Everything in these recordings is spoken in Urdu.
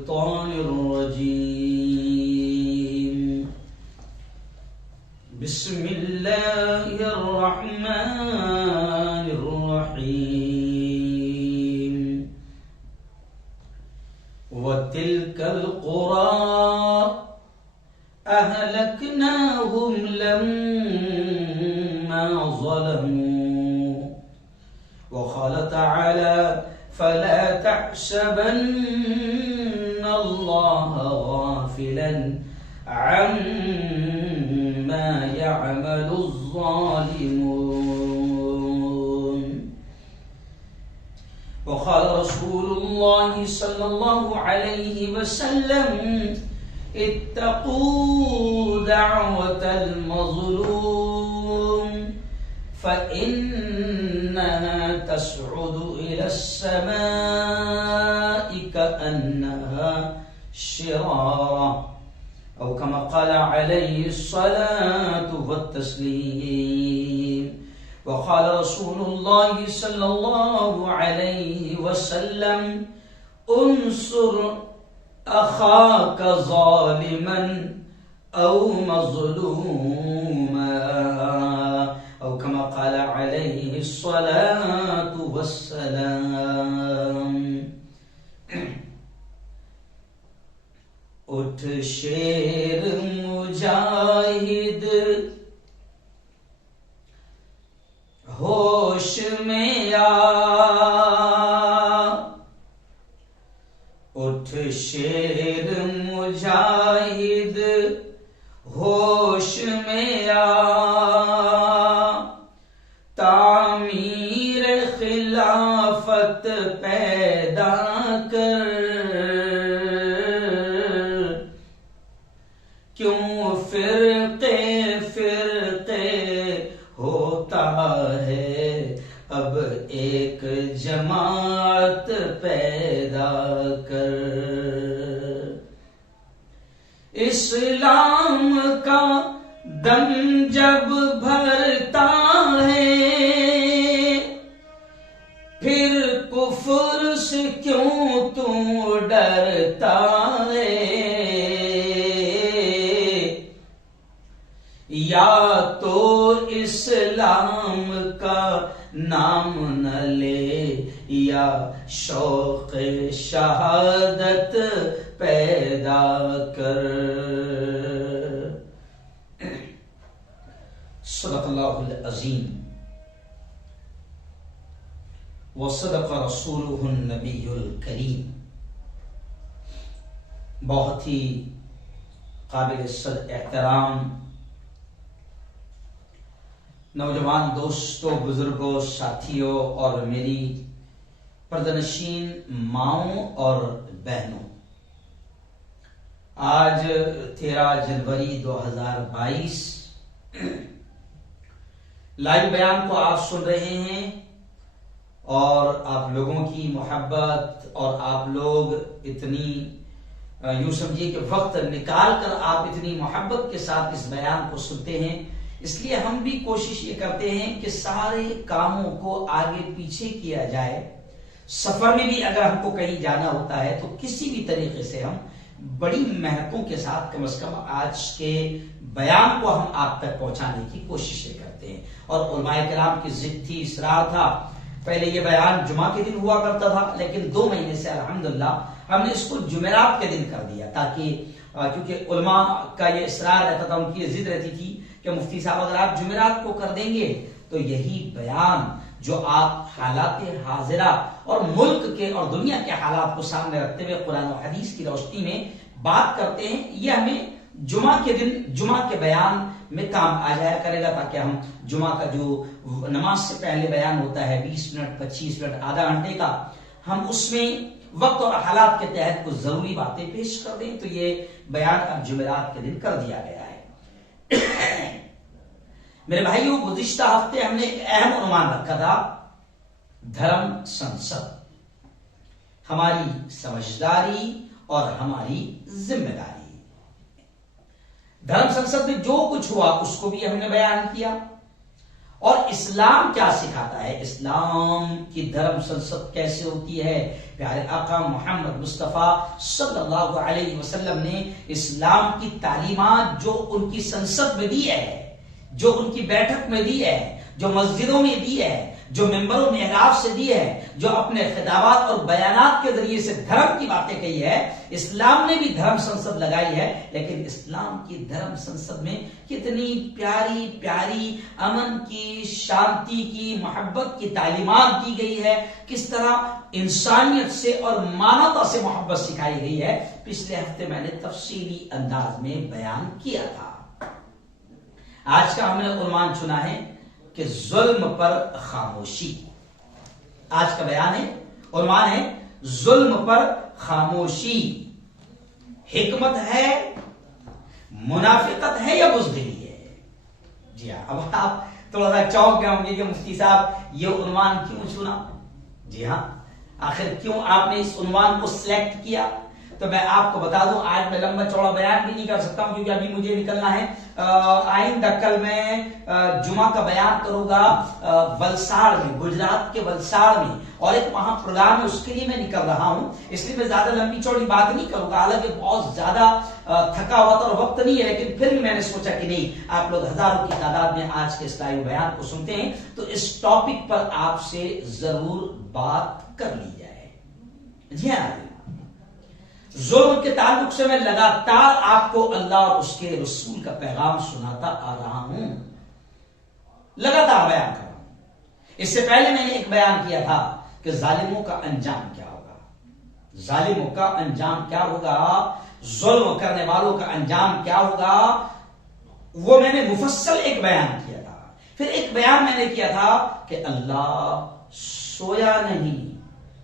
الشيطان الرجيم بسم الله الرحمن الرحيم وتلك القرى أهلكناهم لما ظلموا وقال تعالى فلا تحسبن الله غافلا عما يعمل الظالمون وقال رسول الله صلى الله عليه وسلم اتقوا دعوة المظلوم فإنها تصعد إلى السماء كأنها شرارة أو كما قال عليه الصلاة والتسليم وقال رسول الله صلى الله عليه وسلم انصر أخاك ظالما أو مظلوما أو كما قال عليه الصلاة والسلام اٹھ شیر مجاہد ہوش میں آ اٹھ شیر مجاہد ہوش میں آ تعمیر خلافت پیدا کر کیوں فرقے فرقے ہوتا ہے اب ایک جماعت پیدا کر اسلام کا دم جب بھرتا ہے پھر کفر سے کیوں تو ڈرتا ہے یا تو اسلام کا نام نہ لے یا شوق شہادت پیدا کر صدق اللہ العظیم وصدق رسولہ النبی الکریم. بہت ہی قابل صد احترام نوجوان دوستوں، بزرگوں، ساتھیوں اور میری پردنشین ماؤں اور بہنوں، آج 13 جنوری 2022 لائیو بیان کو آپ سن رہے ہیں اور آپ لوگوں کی محبت اور آپ لوگ اتنی یوں سمجھیے کہ وقت نکال کر آپ اتنی محبت کے ساتھ اس بیان کو سنتے ہیں، اس لیے ہم بھی کوشش یہ کرتے ہیں کہ سارے کاموں کو آگے پیچھے کیا جائے. سفر میں بھی اگر ہم کو کہیں جانا ہوتا ہے تو کسی بھی طریقے سے ہم بڑی محنتوں کے ساتھ کم از کم آج کے بیان کو ہم آپ تک پہنچانے کی کوششیں کرتے ہیں. اور علماء کرام کی ضد تھی، اصرار تھا. پہلے یہ بیان جمعہ کے دن ہوا کرتا تھا، لیکن 2 مہینے سے الحمدللہ ہم نے اس کو جمعرات کے دن کر دیا، تاکہ کیونکہ علماء کا یہ اصرار رہتا تھا، ان کی یہ ضد رہتی تھی کہ مفتی صاحب اگر آپ جمعرات کو کر دیں گے تو یہی بیان جو آپ حالات حاضرہ اور ملک کے اور دنیا کے حالات کو سامنے رکھتے ہوئے قرآن و حدیث کی روشنی میں بات کرتے ہیں، یہ ہمیں جمعہ کے دن جمعہ کے بیان میں کام آ جایا کرے گا، تاکہ ہم جمعہ کا جو نماز سے پہلے بیان ہوتا ہے 20 منٹ 25 منٹ آدھا گھنٹے کا، ہم اس میں وقت اور حالات کے تحت کچھ ضروری باتیں پیش کر دیں. تو یہ بیان اب جمعرات کے دن کر دیا گیا ہے. میرے بھائیوں، گزشتہ ہفتے ہم نے ایک اہم عنوان رکھا تھا، دھرم سنسد، ہماری سمجھداری اور ہماری ذمہ داری. دھرم سنسد میں جو کچھ ہوا اس کو بھی ہم نے بیان کیا، اور اسلام کیا سکھاتا ہے، اسلام کی دھرم سنسد کیسے ہوتی ہے۔ پیارے آقا محمد مصطفیٰ صلی اللہ علیہ وسلم نے اسلام کی تعلیمات جو ان کی سنسد میں دی ہے، جو ان کی بیٹھک میں دی ہے، جو مسجدوں میں دی ہے، جو ممبروں محراب سے دی ہے، جو اپنے خطابات اور بیانات کے ذریعے سے دھرم کی باتیں کہی ہے، اسلام نے بھی دھرم سنسد لگائی ہے۔ لیکن اسلام کی دھرم سنسد میں کتنی پیاری پیاری امن کی، شانتی کی، محبت کی تعلیمات دی گئی ہے، کس طرح انسانیت سے اور مانوتا سے محبت سکھائی گئی ہے، پچھلے ہفتے میں نے تفصیلی انداز میں بیان کیا تھا۔ آج کا ہم نے عنوان چنا ہے کہ ظلم پر خاموشی۔ آج کا بیان ہے، عنوان ہے ظلم پر خاموشی، حکمت ہے، منافقت ہے یا بزدلی ہے۔ جی ہاں، اب آپ تھوڑا سا چونک گئے ہوں گے کہ مفتی صاحب یہ عنوان کیوں چنا؟ جی ہاں، آخر کیوں آپ نے اس عنوان کو سلیکٹ کیا؟ تو میں آپ کو بتا دوں، آج میں لمبا چوڑا بیان بھی نہیں کر سکتا ہوں کیونکہ ابھی مجھے نکلنا ہے۔ آئندہ کل میں جمعہ کا بیان کروں گا ولساڑ میں، گجرات کے ولساڑ میں، اور ایک وہاں پروگرام ہے، اس کے لیے میں نکل رہا ہوں، اس لیے میں زیادہ لمبی چوڑی بات نہیں کروں گا، حالانکہ بہت زیادہ تھکاوٹ اور وقت نہیں ہے، لیکن پھر بھی میں نے سوچا کہ نہیں، آپ لوگ ہزاروں کی تعداد میں آج کے اس لائیو بیان کو سنتے ہیں تو اس ٹاپک پر آپ سے ضرور بات کر لی جائے۔ جی ہاں، ظلم کے تعلق سے میں لگاتار آپ کو اللہ اور اس کے رسول کا پیغام سناتا آ رہا ہوں، لگاتار بیان کر رہا ہوں۔ اس سے پہلے میں نے ایک بیان کیا تھا کہ ظالموں کا انجام کیا ہوگا، ظالموں کا انجام کیا ہوگا، ظلم کرنے والوں کا انجام کیا ہوگا، وہ میں نے مفصل ایک بیان کیا تھا۔ پھر ایک بیان میں نے کیا تھا کہ اللہ سویا نہیں،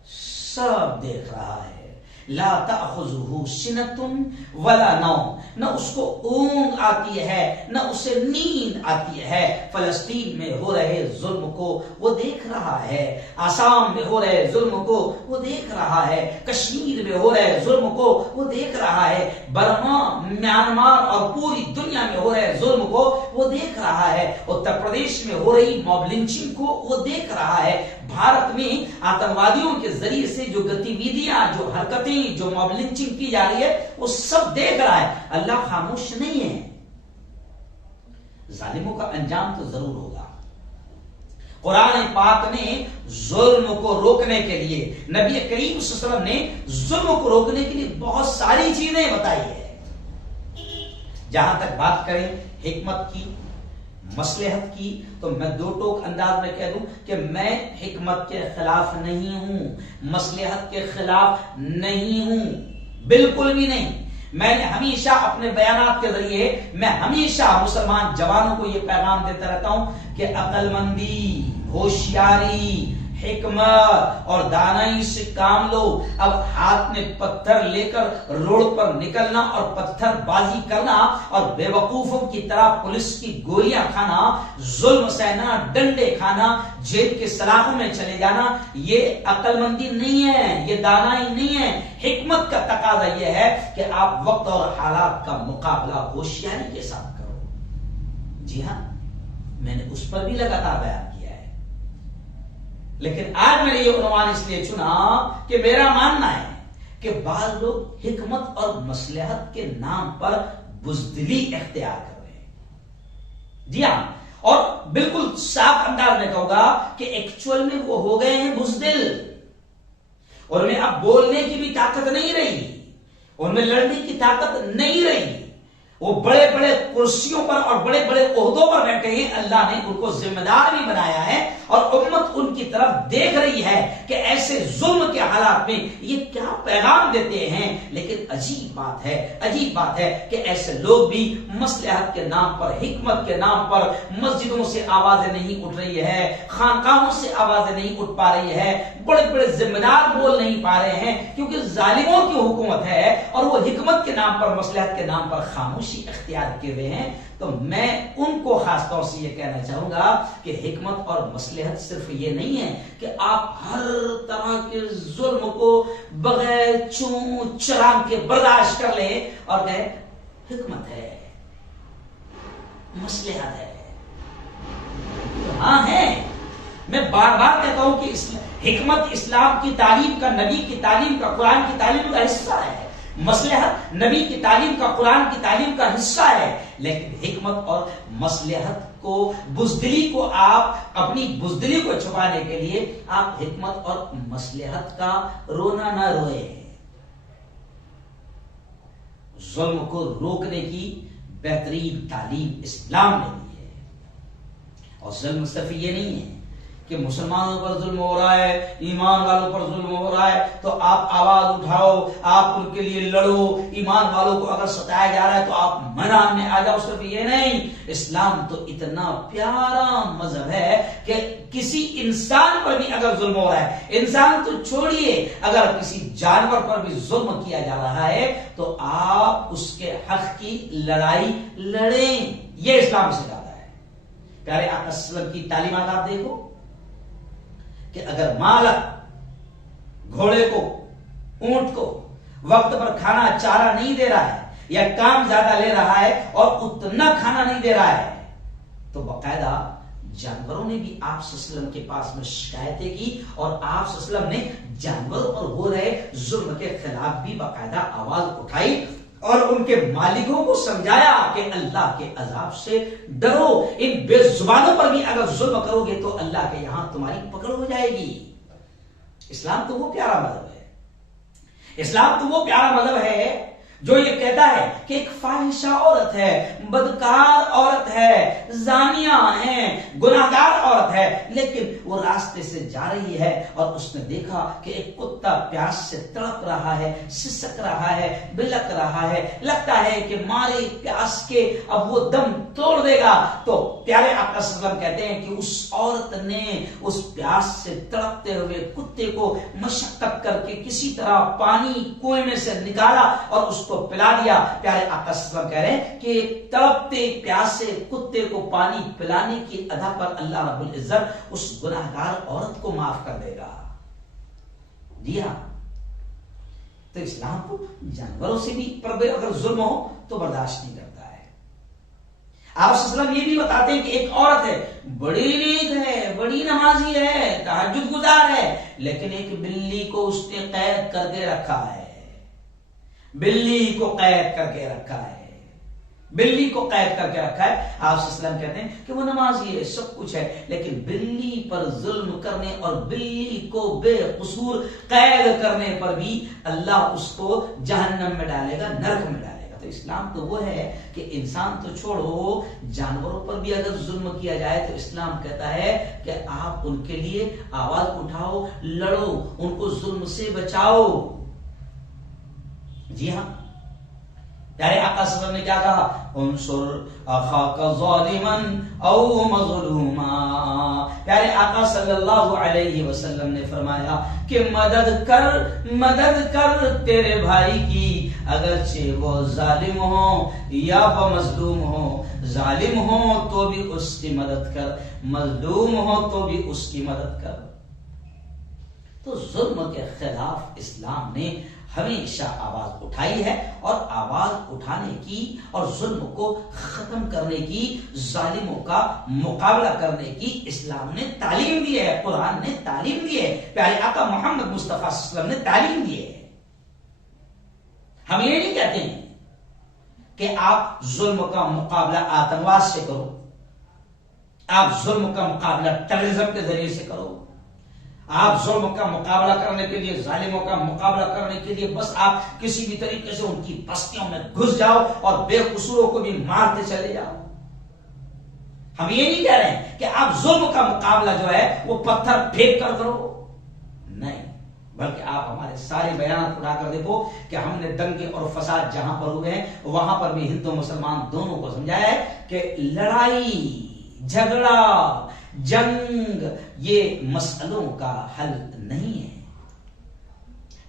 سب دیکھ رہا ہے، لا تأخذہ سنۃ ولا نوم، نہ اس کو اونگ آتی ہے نہ اسے نیند آتی ہے۔ فلسطین میں ہو رہے ظلم کو وہ دیکھ رہا ہے، آسام میں ہو رہے ظلم کو وہ دیکھ رہا ہے، کشمیر میں ہو رہے ظلم کو وہ دیکھ رہا ہے، برما، میانمار اور پوری دنیا میں ہو رہے ظلم کو وہ دیکھ رہا ہے، اتر پردیش میں ہو رہی موب لنچنگ کو وہ دیکھ رہا ہے، بھارت میں آتنوادیوں کے ذریعے سے جو گتیویدیاں، جو حرکتیں، جو موب لنچنگ کی جا رہی ہے، وہ سب دیکھ رہا ہے۔ اللہ خاموش نہیں ہے، ظالموں کا انجام تو ضرور ہوگا۔ قرآن پاک نے ظلم کو روکنے کے لیے، نبی کریم صلی اللہ علیہ وسلم نے ظلم کو روکنے کے لیے بہت ساری چیزیں بتائی ہے۔ جہاں تک بات کریں حکمت کی، مصلحت کی، تو میں دو ٹوک انداز میں کہہ دوں کہ میں حکمت کے خلاف نہیں ہوں، مصلحت کے خلاف نہیں ہوں، بالکل بھی نہیں۔ میں نے ہمیشہ اپنے بیانات کے ذریعے میں ہمیشہ مسلمان جوانوں کو یہ پیغام دیتا رہتا ہوں کہ عقل مندی، ہوشیاری، حکمت اور دانائی سے کام لو۔ اب ہاتھ میں پتھر لے کر روڈ پر نکلنا اور پتھر بازی کرنا اور بے وقوفوں کی طرح پولیس کی گولیاں کھانا، ظلم سہنا، ڈنڈے کھانا، جیل کے سلاخوں میں چلے جانا، یہ عقل مندی نہیں ہے، یہ دانائی نہیں ہے۔ حکمت کا تقاضا یہ ہے کہ آپ وقت اور حالات کا مقابلہ ہوشیاری کے ساتھ کرو۔ جی ہاں، میں نے اس پر بھی لگاتار بیان کیا ہے، لیکن آج میں نے یہ عنوان اس لیے چنا کہ میرا ماننا ہے کہ بعض لوگ حکمت اور مصلحت کے نام پر بزدلی اختیار کر رہے ہیں۔ جی ہاں، اور بالکل صاف انداز میں کہوں گا کہ ایکچوئل میں وہ ہو گئے ہیں بزدل، اور انہیں اب بولنے کی بھی طاقت نہیں رہی، ان میں لڑنے کی طاقت نہیں رہی۔ وہ بڑے بڑے کرسیوں پر اور بڑے بڑے عہدوں پر بیٹھے ہیں، اللہ نے ان کو ذمہ دار بھی بنایا ہے، اور امت ان کی طرف دیکھ رہی ہے کہ ایسے ظلم کے حالات میں یہ کیا پیغام دیتے ہیں۔ لیکن عجیب بات ہے کہ ایسے لوگ بھی مصلحت کے نام پر، حکمت کے نام پر مسجدوں سے آوازیں نہیں اٹھ رہی ہے، خانقاہوں سے آوازیں نہیں اٹھ پا رہی ہے، بڑے بڑے ذمہ دار بول نہیں پا رہے ہیں، کیونکہ ظالموں کی حکومت ہے اور وہ حکمت کے نام پر، مصلحت کے نام پر خاموشی اختیار کیے ہوئے ہیں۔ تو میں ان کو خاص طور سے یہ کہنا چاہوں گا کہ حکمت اور مصلحت صرف یہ نہیں ہے کہ آپ ہر طرح کے ظلم کو بغیر چون چران کے برداشت کر لیں اور کہیں حکمت ہے، مصلحت ہے۔ ہاں ہیں. میں بار بار کہتا ہوں کہ حکمت اسلام کی تعلیم کا، نبی کی تعلیم کا، قرآن کی تعلیم کا حصہ ہے. مصلحت نبی کی تعلیم کا، قرآن کی تعلیم کا حصہ ہے. لیکن حکمت اور مصلحت کو، بزدلی کو، آپ اپنی بزدلی کو چھپانے کے لیے آپ حکمت اور مصلحت کا رونا نہ روئے. ظلم کو روکنے کی بہترین تعلیم اسلام نے دی ہے. اور ظلم صرف یہ نہیں ہے کہ مسلمانوں پر ظلم ہو رہا ہے، ایمان والوں پر ظلم ہو رہا ہے تو آپ آواز اٹھاؤ، آپ ان کے لیے لڑو. ایمان والوں کو اگر ستایا جا رہا ہے تو آپ میدان میں آ جاؤ. صرف یہ نہیں، اسلام تو اتنا پیارا مذہب ہے کہ کسی انسان پر بھی اگر ظلم ہو رہا ہے، انسان تو چھوڑیے، اگر کسی جانور پر بھی ظلم کیا جا رہا ہے تو آپ اس کے حق کی لڑائی لڑیں. یہ اسلام سکھاتا ہے. پیارے آقا صلی اللہ علیہ وسلم کی تعلیمات آپ دیکھو کہ اگر مالک گھوڑے کو، اونٹ کو وقت پر کھانا چارہ نہیں دے رہا ہے، یا کام زیادہ لے رہا ہے اور اتنا کھانا نہیں دے رہا ہے، تو باقاعدہ جانوروں نے بھی آپ صلی اللہ علیہ وسلم کے پاس میں شکایتیں کی، اور آپ صلی اللہ علیہ وسلم نے جانوروں پر ہو رہے ظلم کے خلاف بھی باقاعدہ آواز اٹھائی اور ان کے مالکوں کو سمجھایا کہ اللہ کے عذاب سے ڈرو. ان بے زبانوں پر بھی اگر ظلم کرو گے تو اللہ کے یہاں تمہاری پکڑ ہو جائے گی. اسلام تو وہ پیارا مذہب ہے، اسلام تو وہ پیارا مذہب ہے جو یہ کہتا ہے کہ ایک فاحشہ عورت ہے، بدکار عورت ہے، زانیہ ہے، گناہگار عورت ہے، لیکن وہ راستے سے جا رہی ہے اور اس نے دیکھا کہ ایک کتا پیاس سے تڑپ رہا ہے، سسک رہا ہے، بلک رہا ہے، لگتا ہے کہ مارے پیاس کے اب وہ دم توڑ دے گا. تو پیارے آقا صلی اللہ علیہ وسلم کہتے ہیں کہ اس عورت نے اس پیاس سے تڑپتے ہوئے کتے کو مشقت کر کے کسی طرح پانی کنویں میں سے نکالا اور اس کو پلا دیا. پیارے آقا صلی اللہ علیہ وسلم کہہ رہے ہیں کہ تڑپتے پیاسے کتے کو پانی پلانے کی ادا پر اللہ رب العزت اس گناہگار عورت کو معاف کر دے گا. جی ہاں، تو اسلام کو جانوروں سے بھی پر اگر ظلم ہو تو برداشت نہیں کرتا ہے. آپ صلی اللہ علیہ وسلم یہ بھی بتاتے ہیں کہ ایک عورت ہے، بڑی نیک ہے، بڑی نمازی ہے، تہجد گزار ہے، لیکن ایک بلی کو اس نے قید کر کے رکھا ہے. بلی کو قید کر کے رکھا ہے، بلی کو قید کر کے رکھا ہے. آپ صلی اللہ علیہ وسلم کہتے ہیں کہ وہ نمازی ہے، سب کچھ ہے، لیکن بلی پر ظلم کرنے اور بلی کو بے قصور قید کرنے پر بھی اللہ اس کو جہنم میں ڈالے گا، نرک میں ڈالے گا. تو اسلام تو وہ ہے کہ انسان تو چھوڑو، جانوروں پر بھی اگر ظلم کیا جائے تو اسلام کہتا ہے کہ آپ ان کے لیے آواز اٹھاؤ، لڑو، ان کو ظلم سے بچاؤ. جی ہاں، پیارے آقا صلی اللہ علیہ وسلم نے کیا کہا؟ انصر اخاک ظالما او مظلوما. پیارے آقا صلی اللہ علیہ وسلم نے فرمایا کہ مدد کر تیرے بھائی کی، اگرچہ وہ ظالم ہو یا وہ مظلوم ہو. ظالم ہو تو بھی اس کی مدد کر، مظلوم ہو تو بھی اس کی مدد کر. تو ظلم کے خلاف اسلام نے ہمیشہ آواز اٹھائی ہے، اور آواز اٹھانے کی اور ظلم کو ختم کرنے کی، ظالموں کا مقابلہ کرنے کی اسلام نے تعلیم دی ہے، قرآن نے تعلیم دی ہے، پیارے آقا محمد مصطفیٰ صلی اللہ علیہ وسلم نے تعلیم دی ہے. ہم یہ نہیں کہتے ہیں کہ آپ ظلم کا مقابلہ آتنکواد سے کرو، آپ ظلم کا مقابلہ ٹیررزم کے ذریعے سے کرو، آپ ظلم کا مقابلہ کرنے کے لیے، ظالموں کا مقابلہ کرنے کے لیے بس آپ کسی بھی طریقے سے ان کی بستیوں میں گھس جاؤ اور بے قصوروں کو بھی مارتے چلے جاؤ. ہم یہ نہیں کہہ رہے ہیں کہ آپ ظلم کا مقابلہ جو ہے وہ پتھر پھینک کر کرو، نہیں، بلکہ آپ ہمارے سارے بیانات اٹھا کر دیکھو کہ ہم نے دنگے اور فساد جہاں پر ہوئے ہیں وہاں پر بھی ہندو مسلمان دونوں کو سمجھایا ہے کہ لڑائی، جھگڑا، جنگ یہ مسئلوں کا حل نہیں ہے.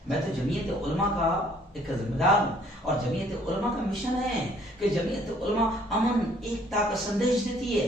میں تو جمعیت علماء کا ایک ذمہ دار ہوں، اور جمعیت علماء کا مشن ہے کہ جمعیت علماء امن ایکتا کا سندیش دیتی ہے.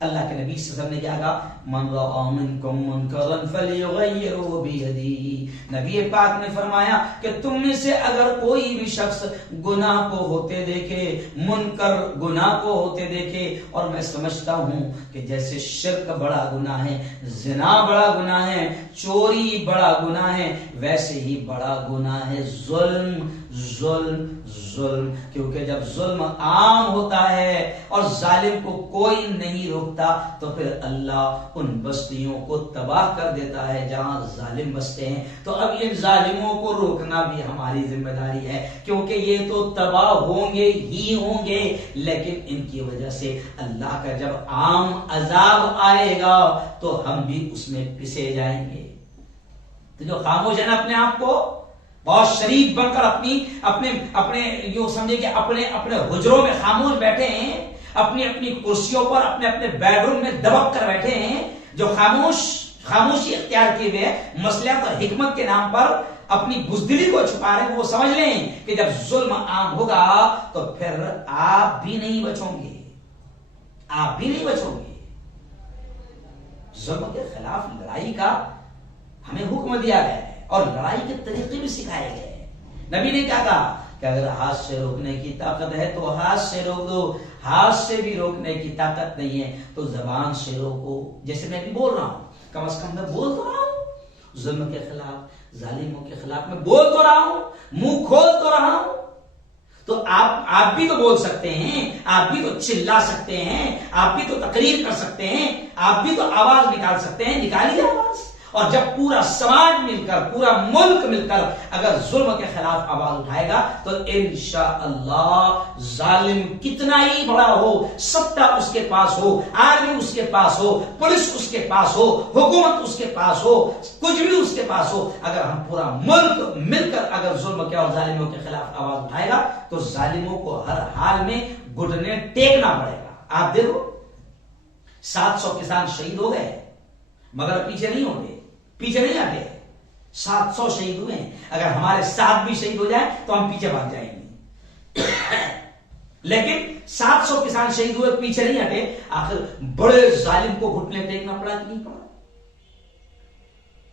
اللہ کے نبی صلی اللہ علیہ وسلم نے کیا کہا؟ من رأى منکم منکرا فلیغیرہ بیدہ. نبی پاک نے فرمایا کہ تم میں سے اگر کوئی بھی شخص گناہ کو ہوتے دیکھے، منکر گناہ کو ہوتے دیکھے، اور میں سمجھتا ہوں کہ جیسے شرک بڑا گناہ ہے، زنا بڑا گناہ ہے، چوری بڑا گناہ ہے، ویسے ہی بڑا گناہ ہے ظلم. ظلم ظلم کیونکہ جب ظلم عام ہوتا ہے اور ظالم کو کوئی نہیں روکتا تو پھر اللہ ان بستیوں کو تباہ کر دیتا ہے جہاں ظالم بستے ہیں. تو اب ان ظالموں کو روکنا بھی ہماری ذمہ داری ہے، کیونکہ یہ تو تباہ ہوں گے ہی ہوں گے، لیکن ان کی وجہ سے اللہ کا جب عام عذاب آئے گا تو ہم بھی اس میں پسے جائیں گے. تو جو خاموش ہے نا اپنے آپ کو بہت شریف بن کر اپنے یوں سمجھے کہ اپنے حجروں میں خاموش بیٹھے ہیں، اپنی کرسیوں پر اپنے بیڈ روم میں دبک کر بیٹھے ہیں، جو خاموشی اختیار کیے ہوئے مصلحت اور حکمت کے نام پر اپنی بزدلی کو چھپا رہے ہیں، وہ سمجھ لیں کہ جب ظلم عام ہوگا تو پھر آپ بھی نہیں بچو گے، آپ بھی نہیں بچو گے. ظلم کے خلاف لڑائی کا ہمیں حکم دیا گیا ہے اور لڑائی کے طریقے بھی سکھائے گئے ہیں. نبی نے کیا کہا کہ اگر ہاتھ سے روکنے کی طاقت ہے تو ہاتھ سے روک دو، ہاتھ سے بھی روکنے کی طاقت نہیں ہے تو زبان سے روکو. جیسے میں بھی بول رہا ہوں، کم از کم میں بول تو رہا ہوں ظلم کے خلاف، ظالموں کے خلاف میں بول تو رہا ہوں، منہ کھول تو رہا ہوں. تو آپ بھی تو بول سکتے ہیں، آپ بھی تو چلا سکتے ہیں، آپ بھی تو تقریر کر سکتے ہیں، آپ بھی تو آواز نکال سکتے ہیں، نکالیے آواز. اور جب پورا سماج مل کر، پورا ملک مل کر اگر ظلم کے خلاف آواز اٹھائے گا تو انشاءاللہ ظالم کتنا ہی بڑا ہو، سٹہ اس کے پاس ہو، آرمی اس کے پاس ہو، پولیس اس کے پاس ہو، حکومت اس کے پاس ہو، کچھ بھی اس کے پاس ہو، اگر ہم پورا ملک مل کر اگر ظلم کے اور ظالموں کے خلاف آواز اٹھائے گا تو ظالموں کو ہر حال میں گھٹنے ٹیکنا پڑے گا. آپ دیکھو 700 کسان شہید ہو گئے مگر پیچھے نہیں ہوں گے، پیچھے نہیں ہٹے. 700 شہید ہوئے ہیں، اگر ہمارے ساتھ بھی شہید ہو جائیں تو ہم پیچھے بھاگ جائیں گے. لیکن 700 کسان شہید ہوئے، پیچھے نہیں ہٹے. آخر بڑے ظالم کو گھٹنے ٹیکنا پڑا کہ نہیں پڑا؟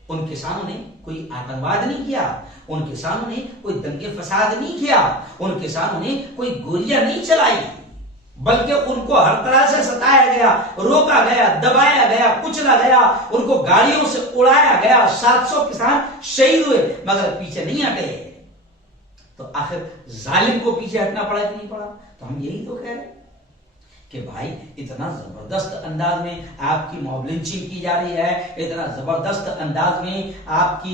ان کسانوں نے کوئی آتنکواد نہیں کیا، ان کسانوں نے کوئی دنگے فساد نہیں کیا، ان کسانوں نے کوئی گولیاں نہیں چلائی، بلکہ ان کو ہر طرح سے ستایا گیا، روکا گیا، دبایا گیا، کچلا گیا، ان کو گاڑیوں سے اڑایا گیا. 700 کسان شہید ہوئے مگر پیچھے نہیں ہٹے. تو آخر ظالم کو پیچھے ہٹنا پڑا کہ نہیں پڑا؟ تو ہم یہی تو کہہ رہے ہیں کہ بھائی اتنا زبردست انداز میں آپ کی موب لنچنگ کی جا رہی ہے، اتنا زبردست انداز میں آپ کی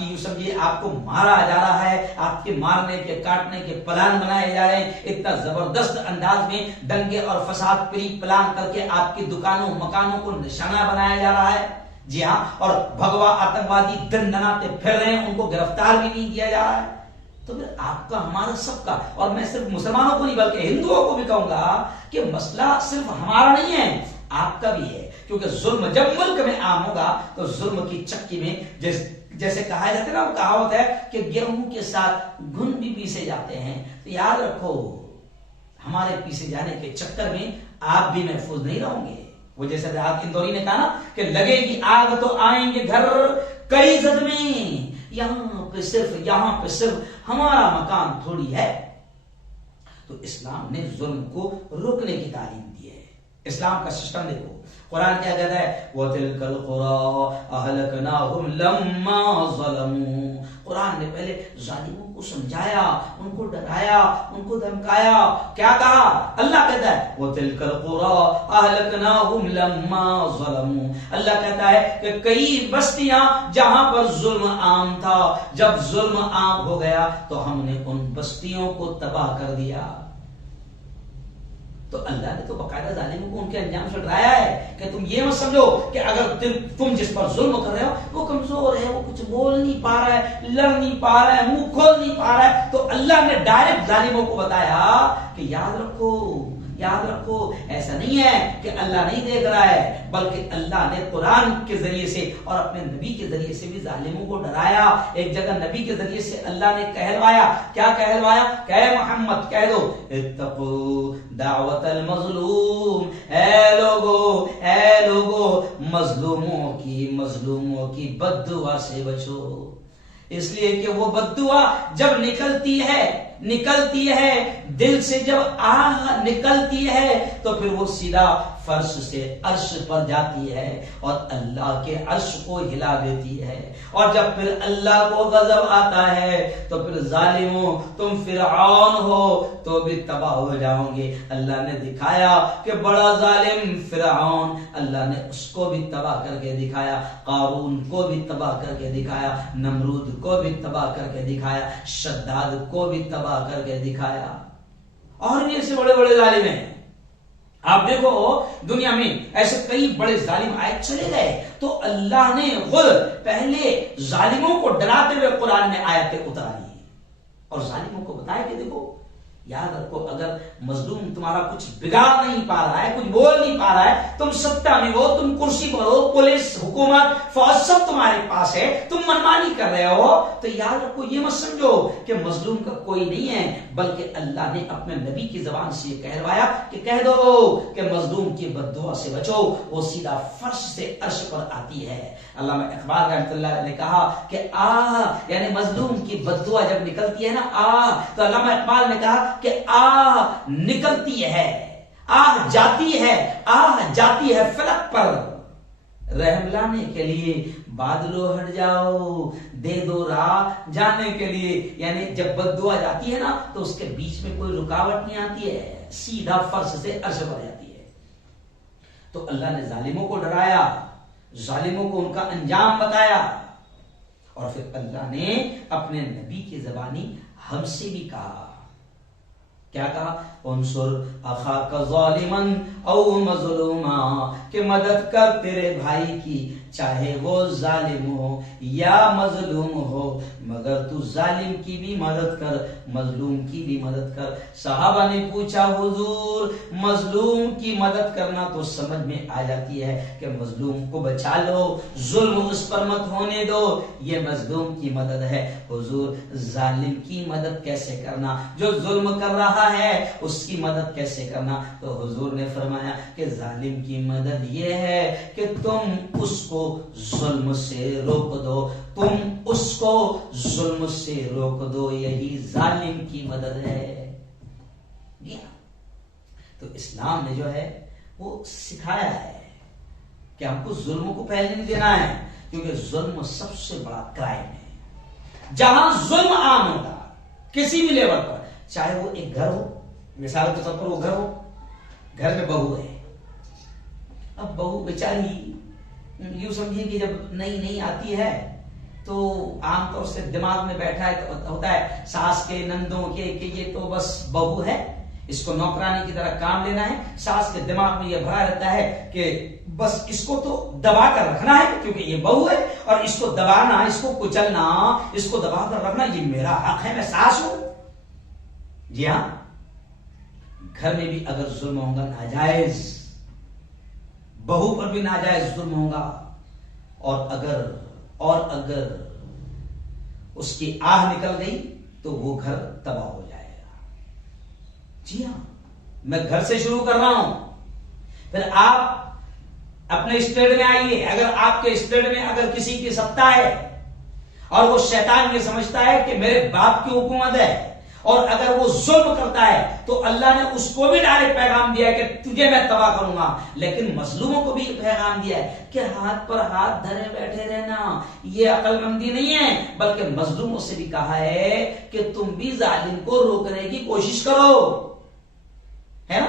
یوں سمجھیے آپ کو مارا جا رہا ہے، آپ کے مارنے کے کاٹنے کے پلان بنائے جا رہے ہیں، اتنا زبردست انداز میں دنگے اور فساد پری پلان کر کے آپ کی دکانوں مکانوں کو نشانہ بنایا جا رہا ہے. جی ہاں، اور بھگوا آتنکوادی دندناتے پھر رہے ہیں، ان کو گرفتار بھی نہیں کیا جا رہا ہے. تو پھر آپ کا، ہمارا، سب کا، اور میں صرف مسلمانوں کو نہیں بلکہ ہندوؤں کو بھی کہوں گا کہ مسئلہ صرف ہمارا نہیں ہے، آپ کا بھی ہے. کیونکہ ظلم جب ملک میں عام ہوگا تو ظلم کی چکی میں جیسے کہا جاتا ہے نا، وہ کہاوت ہے کہ گیہوں کے ساتھ گھن بھی پیسے جاتے ہیں. تو یاد رکھو ہمارے پیسے جانے کے چکر میں آپ بھی محفوظ نہیں رہو گے. وہ جیسے راحت اندوری نے کہا نا کہ لگے گی آگ تو آئیں گے گھر کئی زد میں، یہاں پہ صرف ہمارا مکان تھوڑی ہے. تو اسلام نے ظلم کو روکنے کی تعلیم دی ہے. اسلام کا سسٹم دیکھو، قرآن کیا کہتا ہے؟ وَتِلْكَ الْقُرَىٰ أَهْلَكْنَاهُمْ لَمَّا ظَلَمُوا. قرآن نے پہلے ظالموں کو سمجھایا، ان کو ڈرایا، ان کو دھمکایا. کیا کہا؟ اللہ کہتا ہے وَتِلْكَ الْقُرَىٰ أَهْلَكْنَاهُمْ لَمَّا ظَلَمُوا. اللہ کہتا ہے کہ کئی بستیاں جہاں پر ظلم عام تھا، جب ظلم عام ہو گیا تو ہم نے ان بستیوں کو تباہ کر دیا. تو اللہ نے تو باقاعدہ ظالموں کو ان کے انجام سے ڈرایا ہے کہ تم یہ مت سمجھو کہ اگر تم جس پر ظلم کر رہے ہو وہ کمزور ہے، وہ کچھ بول نہیں پا رہا ہے، لڑ نہیں پا رہا ہے، منہ کھول نہیں پا رہا ہے. تو اللہ نے ڈائریکٹ ظالموں کو بتایا کہ یاد یاد رکھو ایسا نہیں ہے کہ اللہ نہیں دیکھ رہا ہے، بلکہ اللہ نے قرآن کے ذریعے سے اور اپنے نبی کے ذریعے سے بھی ظالموں کو ڈرایا۔ ایک جگہ نبی کے ذریعے سے اللہ نے کہلوایا، کیا کہلوایا کہ اے محمد کہہ دو اتقوا دعوت المظلوم، اے لوگو مظلوموں کی بد دعا سے بچو، اس لیے کہ وہ بد دعا جب نکلتی ہے دل سے، جب آہ نکلتی ہے تو پھر وہ سیدھا فرش سے عرش پر جاتی ہے اور اللہ کے عرش کو ہلا دیتی ہے، اور جب پھر اللہ کو غضب آتا ہے تو پھر ظالموں تم فرعون ہو تو بھی تباہ ہو جاؤ گے۔ اللہ نے دکھایا کہ بڑا ظالم فرعون، اللہ نے اس کو بھی تباہ کر کے دکھایا، قارون کو بھی تباہ کر کے دکھایا، نمرود کو بھی تباہ کر کے دکھایا، شداد کو بھی تباہ کر کے دکھایا، اور بھی ایسے بڑے بڑے ظالم ہیں۔ آپ دیکھو دنیا میں ایسے کئی بڑے ظالم آئے چلے گئے، تو اللہ نے خود پہلے ظالموں کو ڈراتے ہوئے قرآن میں آیتیں اتاری اور ظالموں کو بتایا کہ دیکھو یاد رکھو، اگر مظلوم تمہارا کچھ بگاڑ نہیں پا رہا ہے، کچھ بول نہیں پا رہا ہے، تم ستا میں ہو، تم کرسی پر ہو، پولیس حکومت فوج سب تمہارے پاس ہے، تم منمانی کر رہے ہو، تو یاد رکھو یہ مت سمجھو کہ مظلوم کا کوئی نہیں ہے، بلکہ اللہ نے اپنے نبی کی زبان سے یہ کہلوایا کہ کہہ دو کہ مظلوم کی بد دعا سے بچو، وہ سیدھا فرش سے عرش پر آتی ہے۔ علامہ اقبال رحمۃ اللہ علیہ نے کہا کہ یعنی مظلوم کی بد دعا جب نکلتی ہے نا تو علامہ اقبال نے کہا کہ نکلتی ہے، جاتی ہے فلک پر، رحم لانے کے لیے بادلو ہٹ جاؤ، دے دو راہ جانے کے لیے، یعنی جب بد دعا جاتی ہے نا تو اس کے بیچ میں کوئی رکاوٹ نہیں آتی ہے، سیدھا فرش سے عرش پر جاتی ہے۔ تو اللہ نے ظالموں کو ڈرایا، ظالموں کو ان کا انجام بتایا، اور پھر اللہ نے اپنے نبی کی زبانی ہم سے بھی کہا، کیا کہا؟ انصر اخاک ظالما او مظلوما، کہ مدد کر تیرے بھائی کی چاہے وہ ظالم ہو یا مظلوم ہو، مگر تو ظالم کی بھی مدد کر، مظلوم کی بھی مدد کر۔ صحابہ نے پوچھا حضور مظلوم کی مدد کرنا تو سمجھ میں آ جاتی ہے کہ مظلوم کو بچا لو، ظلم اس پر مت ہونے دو، یہ مظلوم کی مدد ہے۔ حضور ظالم کی مدد کیسے کرنا، جو ظلم کر رہا ہے اس کی مدد کیسے کرنا؟ تو حضور نے فرمایا کہ ظالم کی مدد یہ ہے کہ تم اس کو ظلم سے روک دو، تم اس کو ظلم سے روک دو، یہی ظالم کی مدد ہے۔ تو اسلام نے جو ہے وہ سکھایا ہے کہ ہم کو ظلم کو پہلے نہیں دینا ہے، کیونکہ ظلم سب سے بڑا کرائم ہے۔ جہاں ظلم عام ہوگا کسی بھی لیول پر، چاہے وہ ایک گھر ہو، مثال کے طور پر وہ گھر ہو، گھر میں بہو ہے، اب بہو بیچاری یوں سمجھیے کہ جب نئی آتی ہے تو عام طور سے دماغ میں بیٹھا ہے ہوتا ہے ساس کے نندوں کے کہ یہ تو بس بہو ہے، اس کو نوکرانی کی طرح کام لینا ہے۔ ساس کے دماغ میں یہ بھرا رہتا ہے کہ بس اس کو تو دبا کر رکھنا ہے کیونکہ یہ بہو ہے، اور اس کو دبانا، اس کو کچلنا، اس کو دبا کر رکھنا یہ میرا حق ہے، میں ساس ہوں۔ جی ہاں، گھر میں بھی اگر ظلم ہوگا ناجائز، بہو پر بھی ناجائز ظلم ہوگا، اور اگر اس کی آہ نکل گئی تو وہ گھر تباہ ہو جائے گا۔ جی ہاں، میں گھر سے شروع کر رہا ہوں، پھر آپ اپنے اسٹیٹ میں آئیے۔ اگر آپ کے اسٹیٹ میں اگر کسی کی ستا ہے اور وہ شیطان یہ سمجھتا ہے کہ میرے باپ کی حکومت ہے، اور اگر وہ ظلم کرتا ہے تو اللہ نے اس کو بھی ڈائریکٹ پیغام دیا ہے کہ تجھے میں تباہ کروں گا، لیکن مظلوموں کو بھی پیغام دیا ہے کہ ہاتھ پر ہاتھ دھرے بیٹھے رہنا یہ عقل مندی نہیں ہے، بلکہ مظلوموں سے بھی کہا ہے کہ تم بھی ظالم کو روکنے کی کوشش کرو، ہے نا؟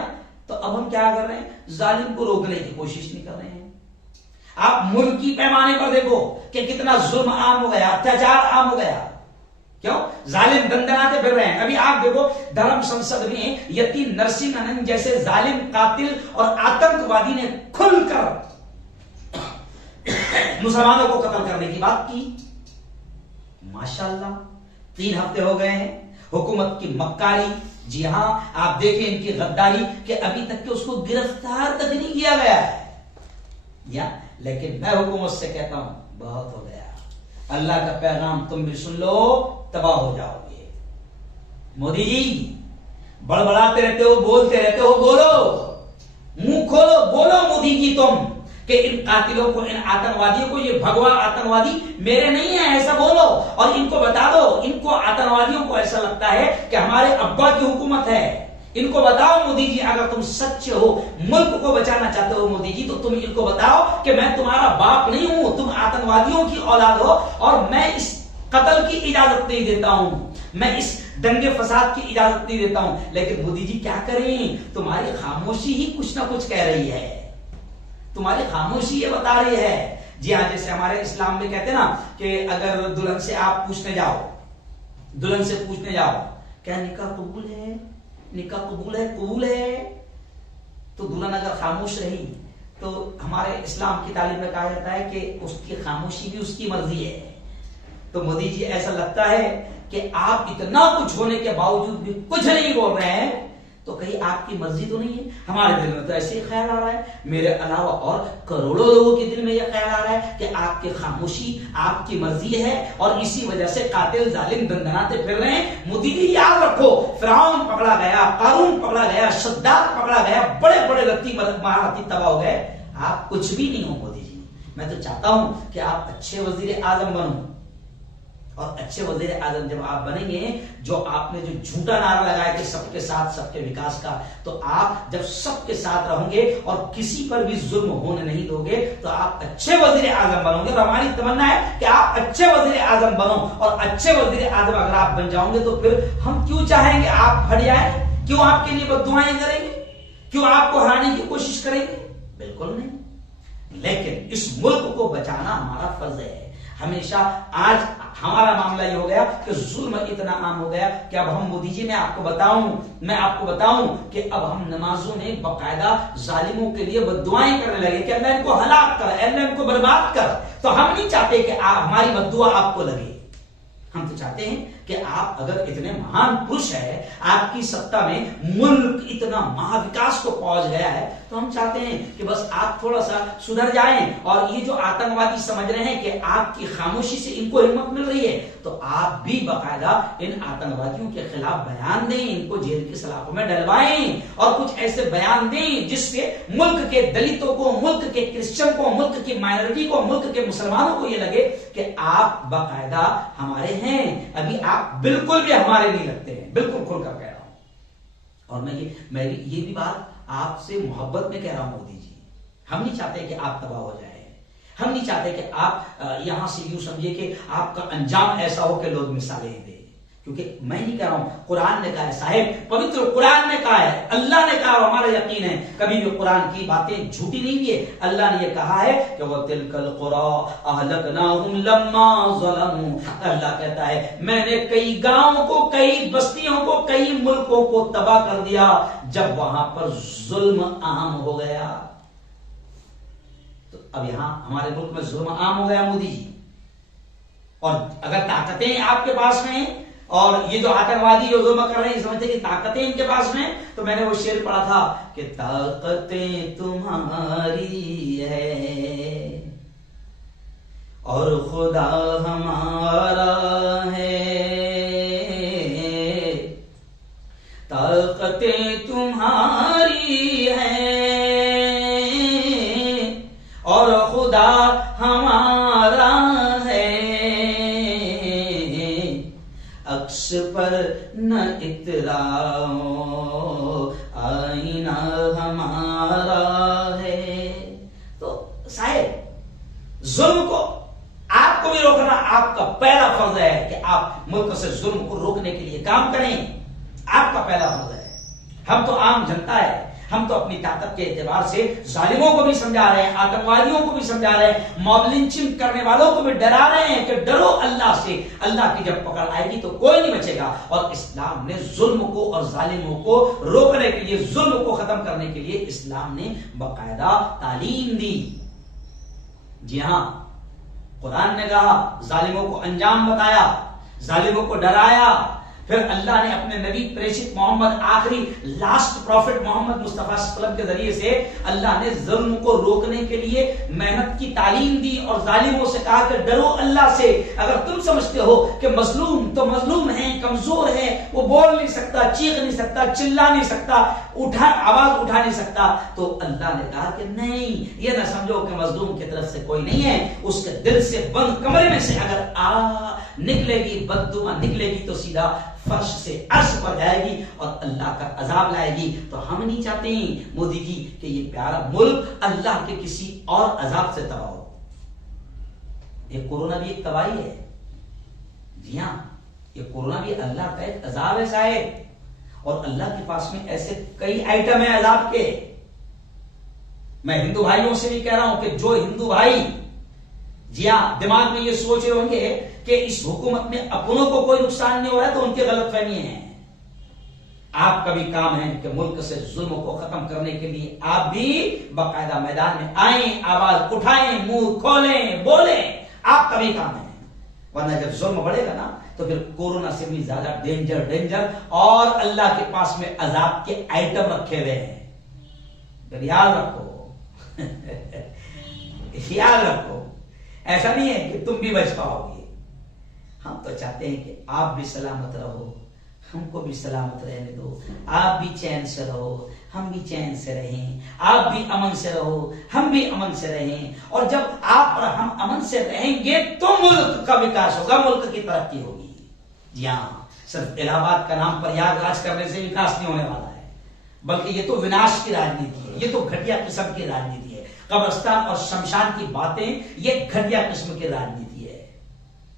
تو اب ہم کیا کر رہے ہیں؟ ظالم کو روکنے کی کوشش نہیں کر رہے ہیں۔ آپ ملکی پیمانے پر دیکھو کہ کتنا ظلم عام ہو گیا، اتیاچار عام ہو گیا، کیوں؟ ظالم دندناتے پھر رہے ہیں۔ ابھی آپ دیکھو دھرم سنسد میں یتی نرسنگ انند جیسے ظالم قاتل اور آتنکوادی نے کھل کر مسلمانوں کو قتل کرنے کی بات کی۔ ماشاءاللہ 3 ہفتے ہو گئے ہیں، حکومت کی مکاری، جی ہاں آپ دیکھیں ان کی غداری کہ ابھی تک کہ اس کو گرفتار تک نہیں کیا گیا ہے، لیکن میں حکومت سے کہتا ہوں بہت ہو گیا، اللہ کا پیغام تم بھی سن لو، تباہ ہو جاؤ گے۔ مودی جی بڑبڑاتے رہتے ہو، بولتے رہتے ہو، بولو، منہ کھولو، بولو مودی جی تم کہ ان قاتلوں کو، ان آتنوادیوں کو، یہ بھگوا آتنوادی میرے نہیں ہیں، ایسا بولو، اور ان کو بتا دو، ان کو آتنوادیوں کو ایسا لگتا ہے کہ ہمارے ابا کی حکومت ہے۔ ان کو بتاؤ مودی جی، اگر تم سچے ہو، ملک کو بچانا چاہتے ہو مودی جی، تو تم ان کو بتاؤ کہ میں تمہارا باپ نہیں ہوں، تم آتنوادیوں کی اولاد ہو، اور میں اس قتل کی اجازت نہیں دیتا ہوں، میں اس دنگے فساد کی اجازت نہیں دیتا ہوں۔ لیکن مودی جی کیا کریں، تمہاری خاموشی ہی کچھ نہ کچھ کہہ رہی ہے، تمہاری خاموشی یہ بتا رہی ہے۔ جی ہاں، جیسے ہمارے اسلام میں کہتے ہیں نا کہ اگر دلہن سے آپ پوچھنے جاؤ، دلہن سے پوچھنے جاؤ کیا نکاح قبول ہے، نکاح قبول ہے، قبول ہے، تو دلہن اگر خاموش رہی تو ہمارے اسلام کی تعلیم میں کہا جاتا ہے کہ اس کی خاموشی بھی اس کی مرضی ہے۔ تو مودی جی ایسا لگتا ہے کہ آپ اتنا کچھ ہونے کے باوجود بھی کچھ نہیں بول رہے ہیں، تو کہیں آپ کی مرضی تو نہیں ہے؟ ہمارے دل میں تو ایسے ہی خیال آ رہا ہے، میرے علاوہ اور کروڑوں لوگوں کے دل میں یہ خیال آ رہا ہے کہ آپ کی خاموشی آپ کی مرضی ہے، اور اسی وجہ سے قاتل ظالم دندناتے پھر رہے ہیں۔ مودی جی یاد رکھو، فرعون پکڑا گیا، قارون پکڑا گیا، شداد پکڑا گیا، بڑے بڑے لتی مہاراتی تباہ ہو گئے، آپ کچھ بھی نہیں ہو مودی جی۔ میں تو چاہتا ہوں کہ آپ اچھے وزیر اعظم بنو، اور اچھے وزیر اعظم جب آپ بنیں گے، جو آپ نے جو جھوٹا نعرہ لگایا کہ سب کے ساتھ سب کے وکاس کا، تو آپ جب سب کے ساتھ رہو گے اور کسی پر بھی ظلم ہونے نہیں دو گے تو آپ اچھے وزیر اعظم بنو گے۔ اور ہماری تمنا ہے کہ آپ اچھے وزیر اعظم بنو، اور اچھے وزیر اعظم اگر آپ بن جاؤ گے تو پھر ہم کیوں چاہیں گے آپ ہٹ جائیں؟ کیوں آپ کے لیے بد دعائیں کریں گے؟ کیوں آپ کو ہرانے کی کوشش کریں گے؟ بالکل نہیں۔ لیکن اس ملک کو بچانا ہمارا فرض ہے۔ ہمیشہ آج ہمارا معاملہ یہ ہو گیا کہ ظلم اتنا عام ہو گیا کہ اب ہم مودی جی میں آپ کو بتاؤں کہ اب ہم نمازوں میں باقاعدہ ظالموں کے لیے بد دعائیں کرنے لگے کہ اللہ ان کو ہلاک کر، اللہ ان کو برباد کر۔ تو ہم نہیں چاہتے کہ ہماری بد دعا آپ کو لگے، ہم تو چاہتے ہیں کہ آپ اگر اتنے مہان پروش ہے، آپ کی سطح میں ملک اتنا مہاوکاس کو پہنچ گیا ہے، تو ہم چاہتے ہیں کہ بس آپ تھوڑا سا سدھر جائیں، اور یہ جو آتنکوادی سمجھ رہے ہیں کہ آپ کی خاموشی سے ان کو ہمت مل رہی ہے، تو آپ بھی باقاعدہ ان آتنکوادیوں کے خلاف بیان دیں، ان کو جیل کی سلاخوں میں ڈلوائیں، اور کچھ ایسے بیان دیں جس سے ملک کے دلتوں کو، ملک کے کرسچن کو، ملک کی مائنورٹی کو، ملک کے مسلمانوں کو یہ لگے کہ آپ باقاعدہ ہمارے ہیں، ابھی آپ بالکل بھی ہمارے نہیں لگتے ہیں، بالکل کھل کر کہہ رہا ہوں۔ اور میں یہ بھی بات آپ سے محبت میں کہہ رہا ہوں مودی جی، ہم نہیں چاہتے کہ آپ تباہ ہو جائیں، ہم نہیں چاہتے کہ آپ یہاں سے یوں سمجھے کہ آپ کا انجام ایسا ہو کہ لوگ مثالیں دیں، کیونکہ میں نہیں کہہ رہا ہوں، قرآن نے کہا ہے صاحب، پوتر قرآن نے کہا ہے، اللہ نے کہا، ہمارا یقین ہے کبھی بھی قرآن کی باتیں جھوٹی نہیں ہوئی ہے۔ اللہ نے یہ کہا ہے کہ وَتِلْكَ الْقُرَىٰ أَهْلَكْنَاهُمْ لَمَّا ظَلَمُوا، اللہ کہتا ہے میں نے کئی گاؤں کو، کئی بستیوں کو، کئی ملکوں کو تباہ کر دیا جب وہاں پر ظلم عام ہو گیا۔ تو اب یہاں ہمارے ملک میں ظلم عام ہو گیا مودی جی، اور اگر طاقتیں آپ کے پاس میں، اور یہ جو آتنکوادی جو ظلم کر رہے ہیں سمجھتے کہ طاقتیں ان کے پاس میں، تو میں نے وہ شعر پڑھا تھا کہ طاقتیں تمہاری ہے اور خدا ہمارا ہے، طاقتیں تمہاری ہے اور خدا ہمارا ہے، عکس پر نہ اتراؤ آئینہ ہمارا ہے۔ تو صاحب ظلم کو آپ کو بھی روکنا آپ کا پہلا فرض ہے کہ آپ ملک سے ظلم کو روکنے کے لیے کام کریں، آپ کا پہلا فرض ہے۔ ہم تو عام جنتا ہے، ہم تو اپنی طاقت کے اعتبار سے ظالموں کو بھی سمجھا رہے ہیں، آتنکوادیوں کو بھی سمجھا رہے ہیں، موب لنچنگ کرنے والوں کو بھی ڈرا رہے ہیں کہ ڈرو اللہ سے، اللہ کی جب پکڑ آئے گی تو کوئی نہیں بچے گا۔ اور اسلام نے ظلم کو اور ظالموں کو روکنے کے لیے، ظلم کو ختم کرنے کے لیے اسلام نے باقاعدہ تعلیم دی۔ جی ہاں، قرآن نے کہا، ظالموں کو انجام بتایا، ظالموں کو ڈرایا، پھر اللہ نے اپنے نبی پریشت محمد آخری لاسٹ پروفٹ محمد مصطفیٰ صلی اللہ علیہ وسلم کے ذریعے سے اللہ نے ظلم کو روکنے کے لیے محنت کی تعلیم دی اور ظالموں سے کہا کہ ڈرو اللہ سے. اگر تم سمجھتے ہو کہ مظلوم تو مظلوم ہے، کمزور ہے، وہ بول نہیں سکتا، چیخ نہیں سکتا، چلا نہیں سکتا، آواز اٹھا نہیں سکتا، تو اللہ نے کہا کہ نہیں، یہ نہ سمجھو کہ مظلوم کی طرف سے کوئی نہیں ہے. اس کے دل سے بند کمرے میں سے اگر نکلے گی بد دعا نکلے گی تو سیدھا فرش سے عرش پر جائے گی اور اللہ کا عذاب لائے گی. تو ہم نہیں چاہتے ہیں مودی جی کہ یہ پیارا ملک اللہ کے کسی اور عذاب سے تباہ ہو. یہ کورونا بھی ایک تباہی ہے. جی ہاں، یہ کورونا بھی اللہ کا ایک عذاب ہے صاحب، اور اللہ کے پاس میں ایسے کئی آئٹم ہیں عذاب کے. میں ہندو بھائیوں سے بھی کہہ رہا ہوں کہ جو ہندو بھائی جی ہاں دماغ میں یہ سوچ رہے ہوں گے کہ اس حکومت میں اپنوں کو کوئی نقصان نہیں ہو رہا ہے، تو ان کی غلط فہمی ہے. آپ کا بھی کام ہے کہ ملک سے ظلم کو ختم کرنے کے لیے آپ بھی باقاعدہ میدان میں آئیں، آواز اٹھائیں، منہ کھولیں، بولیں. آپ کا بھی کام ہے. ورنہ جب ظلم بڑھے گا نا تو پھر کورونا سے بھی زیادہ ڈینجر اور اللہ کے پاس میں عذاب کے آئٹم رکھے ہوئے ہیں. پھر یاد رکھو خیال رکھو، ایسا نہیں ہے کہ تم بھی بچ پاؤ گے. ہم تو چاہتے ہیں کہ آپ بھی سلامت رہو، ہم کو بھی سلامت رہنے دو. آپ بھی چین سے رہو، ہم بھی چین سے رہیں. آپ بھی امن سے رہو، ہم بھی امن سے رہیں. اور جب آپ اور ہم امن سے رہیں گے تو ملک کا وکاس ہوگا، ملک کی ترقی ہوگی. جی ہاں، صرف الہ آباد کا نام پر یاد راج کرنے سے وکاس نہیں ہونے والا ہے، بلکہ یہ تو وناش کی راجنیتی ہے. یہ تو گھٹیا قسم کی راجنیتی ہے. قبرستان اور شمشان کی باتیں یہ گھٹیا قسم کی راجنیتی ہے.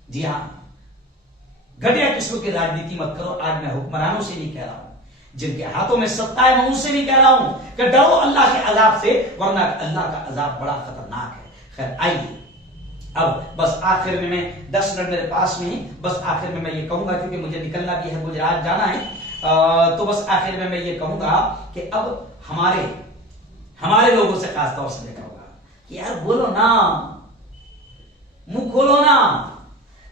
جی ہاں، گھٹیا قسم کی راجنیتی مت کرو. آج میں حکمرانوں سے بھی کہہ رہا ہوں، جن کے ہاتھوں میں ستا ہے، میں ان سے بھی کہہ رہا ہوں کہ ڈرو اللہ کے عذاب سے، ورنہ اللہ کا عذاب بڑا خطرناک ہے. خیر آئیے اب بس آخر میں 10 منٹ میرے پاس میں، بس آخر میں یہ کہوں گا کیونکہ مجھے نکلنا بھی ہے، گجرات جانا ہے. تو بس آخر میں یہ کہوں گا کہ اب ہمارے لوگوں سے خاص طور سے دیکھا ہوگا کہ یار بولو نا، منہ کھولو نا.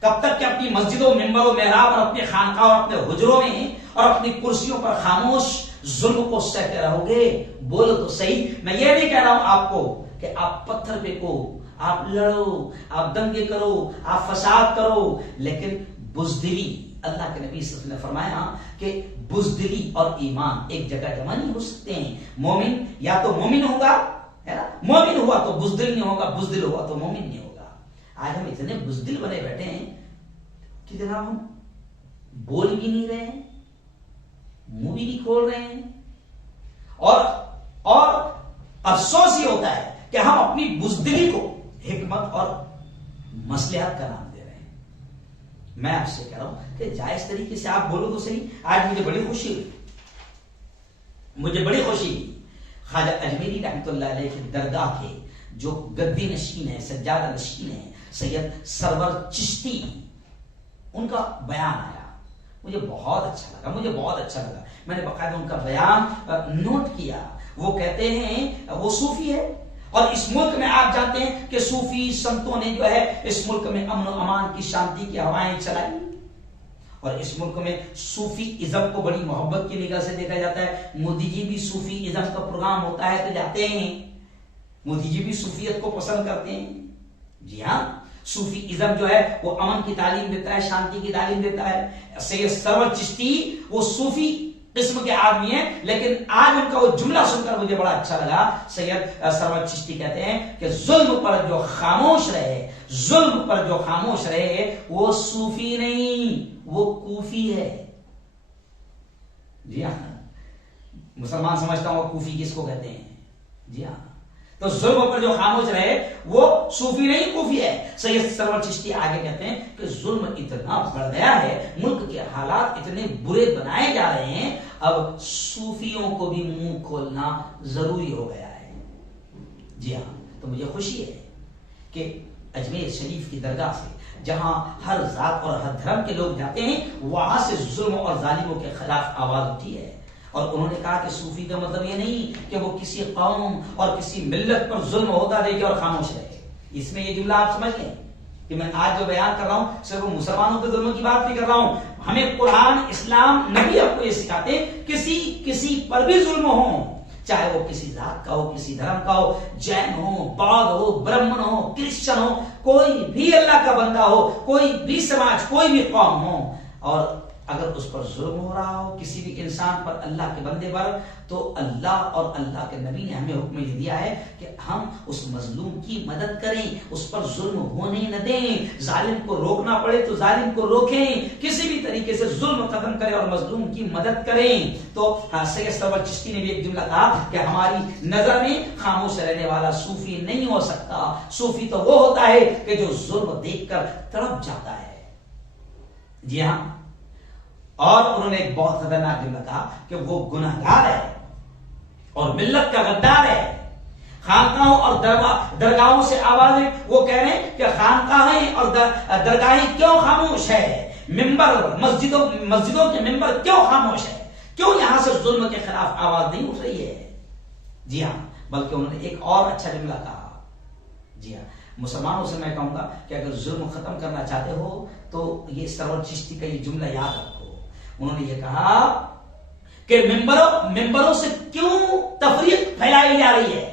کب تک کہ اپنی مسجدوں، ممبر و محراب اور اپنے خانقاہ اور اپنے حجروں میں اور اپنی کرسیوں پر خاموش ظلم کو سہتے رہو گے؟ بولو تو صحیح. میں یہ نہیں کہہ رہا ہوں آپ کو کہ آپ پتھر پھینکو، آپ لڑو، آپ دنگے کرو، آپ فساد کرو، لیکن بزدلی، اللہ کے نبی صلی اللہ علیہ وسلم نے فرمایا کہ بزدلی اور ایمان ایک جگہ جمع نہیں ہو سکتے ہیں. مومن یا تو مومن ہوگا، ہے نا، مومن ہوا تو بزدل نہیں ہوگا، بزدل ہوا تو مومن نہیں ہوگا. آج ہم اتنے بزدل بنے بیٹھے ہیں کہ جناب ہم بول بھی نہیں رہے ہیں، منہ بھی نہیں کھول رہے ہیں، اور افسوس یہ ہوتا ہے کہ ہم اپنی بزدلی کو حکمت اور مصلحت کا نام دے رہے ہیں. میں آپ سے کہہ رہا ہوں کہ جائز طریقے سے آپ بولو تو صحیح. آج مجھے بڑی خوشی ہوئی، خواجہ اجمیری رحمت اللہ علیہ کے درگاہ کے جو گدی نشین ہے، سجادہ نشین ہے، سید سرور چشتی، ان کا بیان آیا. مجھے بہت اچھا لگا. میں نے باقاعدہ ان کا بیان نوٹ کیا. وہ کہتے ہیں وہ صوفی ہے، اور اس ملک میں آپ جانتے ہیں کہ صوفی سنتوں نے جو ہے اس ملک میں امن و امان کی، شانتی کی ہوائیں چلائی، اور اس ملک میں صوفی ازم کو بڑی محبت کی نگاہ سے دیکھا جاتا ہے. مودی جی بھی صوفی ازم کا پروگرام ہوتا ہے تو جاتے ہیں. مودی جی بھی صوفیت کو پسند کرتے ہیں. جی ہاں، صوفی ازم جو ہے وہ امن کی تعلیم دیتا ہے، شانتی کی تعلیم دیتا ہے. سید سرور چشتی وہ صوفی قسم کے آدمی ہیں، لیکن آج ان کا وہ جملہ سن کر مجھے بڑا اچھا لگا. سید سرور چشتی کہتے ہیں کہ ظلم پر جو خاموش رہے وہ صوفی نہیں، وہ کوفی ہے. جی ہاں، مسلمان سمجھتا ہوں کوفی کس کو کہتے ہیں. جی ہاں، تو ظلم پر جو خاموش رہے وہ صوفی نہیں، کوفی ہے. سید سرور چشتی آگے کہتے ہیں کہ ظلم اتنا بڑھ گیا ہے، ملک کے حالات اتنے برے بنائے جا رہے ہیں، اب صوفیوں کو بھی منہ کھولنا ضروری ہو گیا ہے. جی ہاں، تو مجھے خوشی ہے کہ اجمیر شریف کی درگاہ سے، جہاں ہر ذات اور ہر دھرم کے لوگ جاتے ہیں، وہاں سے ظلم اور ظالموں کے خلاف آواز اٹھی ہے. اور انہوں نے کہا کہ صوفی کا مطلب یہ نہیں کہ وہ کسی قوم اور کسی ملت پر ظلم ہوتا دیکھے اور خاموش رہے. اس میں یہ جملہ آپ سمجھ لیں کہ میں آج جو بیان کر رہا ہوں صرف مسلمانوں کے ظلم کی بات نہیں کر رہا ہوں. ہمیں قرآن، اسلام، نبی آپ کو یہ سکھاتے ہیں کسی پر بھی ظلم ہو، چاہے وہ کسی ذات کا ہو، کسی دھرم کا ہو، جین ہو، بودھ ہو، برہمن ہو، کرسچن ہو، کوئی بھی اللہ کا بندہ ہو، کوئی بھی سماج، کوئی بھی قوم ہو، اور اگر اس پر ظلم ہو رہا ہو کسی بھی انسان پر، اللہ کے بندے پر، تو اللہ اور اللہ کے نبی نے ہمیں حکم یہ دیا ہے کہ ہم اس مظلوم کی مدد کریں، اس پر ظلم ہونے نہ دیں. ظالم کو روکنا پڑے تو ظالم کو روکیں، کسی بھی طریقے سے ظلم ختم کریں اور مظلوم کی مدد کریں. تو سید سرور چشتی نے بھی ایک جملہ کہا کہ ہماری نظر میں خاموش رہنے والا صوفی نہیں ہو سکتا. صوفی تو وہ ہوتا ہے کہ جو ظلم دیکھ کر تڑپ جاتا ہے. جی ہاں. اور انہوں نے ایک بہت خطرناک جملہ کہا کہ وہ گنہگار ہے اور ملت کا غدار ہے. خانقاہوں اور درگاہوں سے آوازیں، وہ کہہ رہے ہیں کہ خانقاہیں اور درگاہیں کیوں خاموش ہے، ممبر مسجدوں کے ممبر کیوں خاموش ہے، کیوں یہاں سے ظلم کے خلاف آواز نہیں اٹھ رہی ہے. جی ہاں. بلکہ انہوں نے ایک اور اچھا جملہ کہا. جی ہاں. مسلمانوں سے میں کہوں گا کہ اگر ظلم ختم کرنا چاہتے ہو تو یہ سرور چشتی کا یہ جملہ یاد رکھو. انہوں نے یہ کہا کہ ممبروں سے کیوں تفریق پھیلائی جا رہی ہے.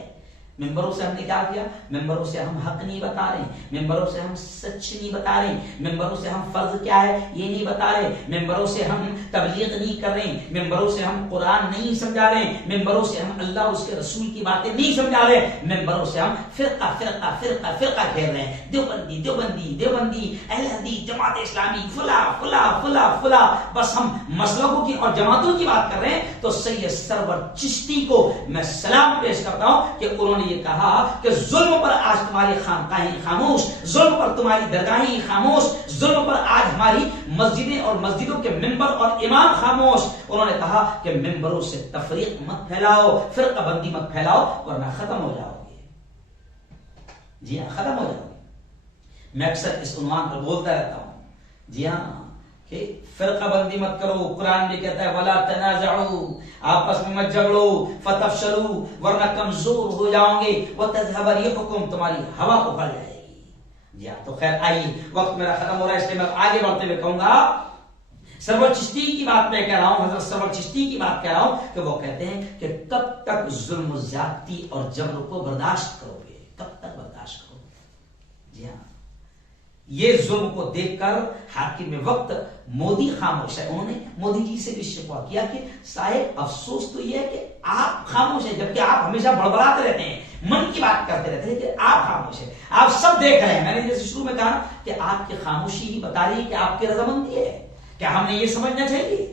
ممبروں سے ہم نے کیا کیا؟ ممبروں سے ہم حق نہیں بتا رہے، ممبروں سے ہم سچ نہیں بتا رہے، ممبروں سے ہم فرض کیا ہے یہ نہیں بتا رہے، ممبروں سے ہم تبلیغ نہیں کر رہے، ممبروں سے ہم قرآن نہیں سمجھا رہے، ممبروں سے ہم اللہ اور اس کے رسول کی باتیں نہیں سمجھا رہے، ممبروں سے ہم فرقہ فرقہ فرقہ فرقہ کھیل رہے ہیں. دیوبندی دیوبندی دیوبندی، اہل حدیث، جماعت اسلامی، فلا فلا فلا فلا، بس ہم مسلکوں کی اور جماعتوں کی بات کر رہے ہیں. تو سید سرور چشتی کو میں سلام پیش کرتا ہوں کہ انہوں نے یہ کہا کہ ظلم پر آج تمہاری خانقاہیں خاموش، ظلم پر تمہاری درگاہیں خاموش، ظلم پر آج ہماری مسجدیں اور مسجدوں کے ممبر اور امام خاموش. انہوں نے کہا کہ ممبروں سے تفریق مت پھیلاؤ، فرقہ بندی مت پھیلاؤ، ورنہ ختم ہو جاؤ گے. جی ہاں، ختم ہو جاؤ گے. میں اکثر اس عنوان پر بولتا رہتا ہوں. جی ہاں، کہ فرقہ بندی مت کرو. قرآن بھی کہتا ہے وَلَا تَنَازَعُوا، آپس میں مت جھگڑو، فَتَفْشَلُوا، ورنہ کمزور ہو جاؤ گے، وَتَذْهَبَ رِيحُكُمْ، تمہاری ہوا اکھڑ جائے گی. جی ہاں. تو خیر آئیے، وقت میرا ختم ہو رہا ہے، اس لیے میں آگے بڑھتے ہوئے کہوں گا سرور چشتی کی بات میں کہہ رہا ہوں، حضرت سرور چشتی کی بات کہہ رہا ہوں کہ وہ کہتے ہیں کہ کب تک ظلم و زیادتی اور جبر کو برداشت کرو گے، کب تک برداشت کرو گے. جی ہاں. یہ ظلم کو دیکھ کر حاکم وقت مودی خاموش ہے. انہوں نے مودی جی سے بھی شکوہ کیا کہ صاحب افسوس تو یہ ہے کہ آپ خاموش ہیں، جبکہ آپ ہمیشہ بڑبڑاتے رہتے ہیں، من کی بات کرتے رہتے ہیں، کہ آپ خاموش ہیں، آپ سب دیکھ رہے ہیں. میں نے جیسے شروع میں کہا کہ آپ کی خاموشی ہی بتا رہی ہے کہ آپ کی رضامندی ہے. کیا ہم نے یہ سمجھنا چاہیے؟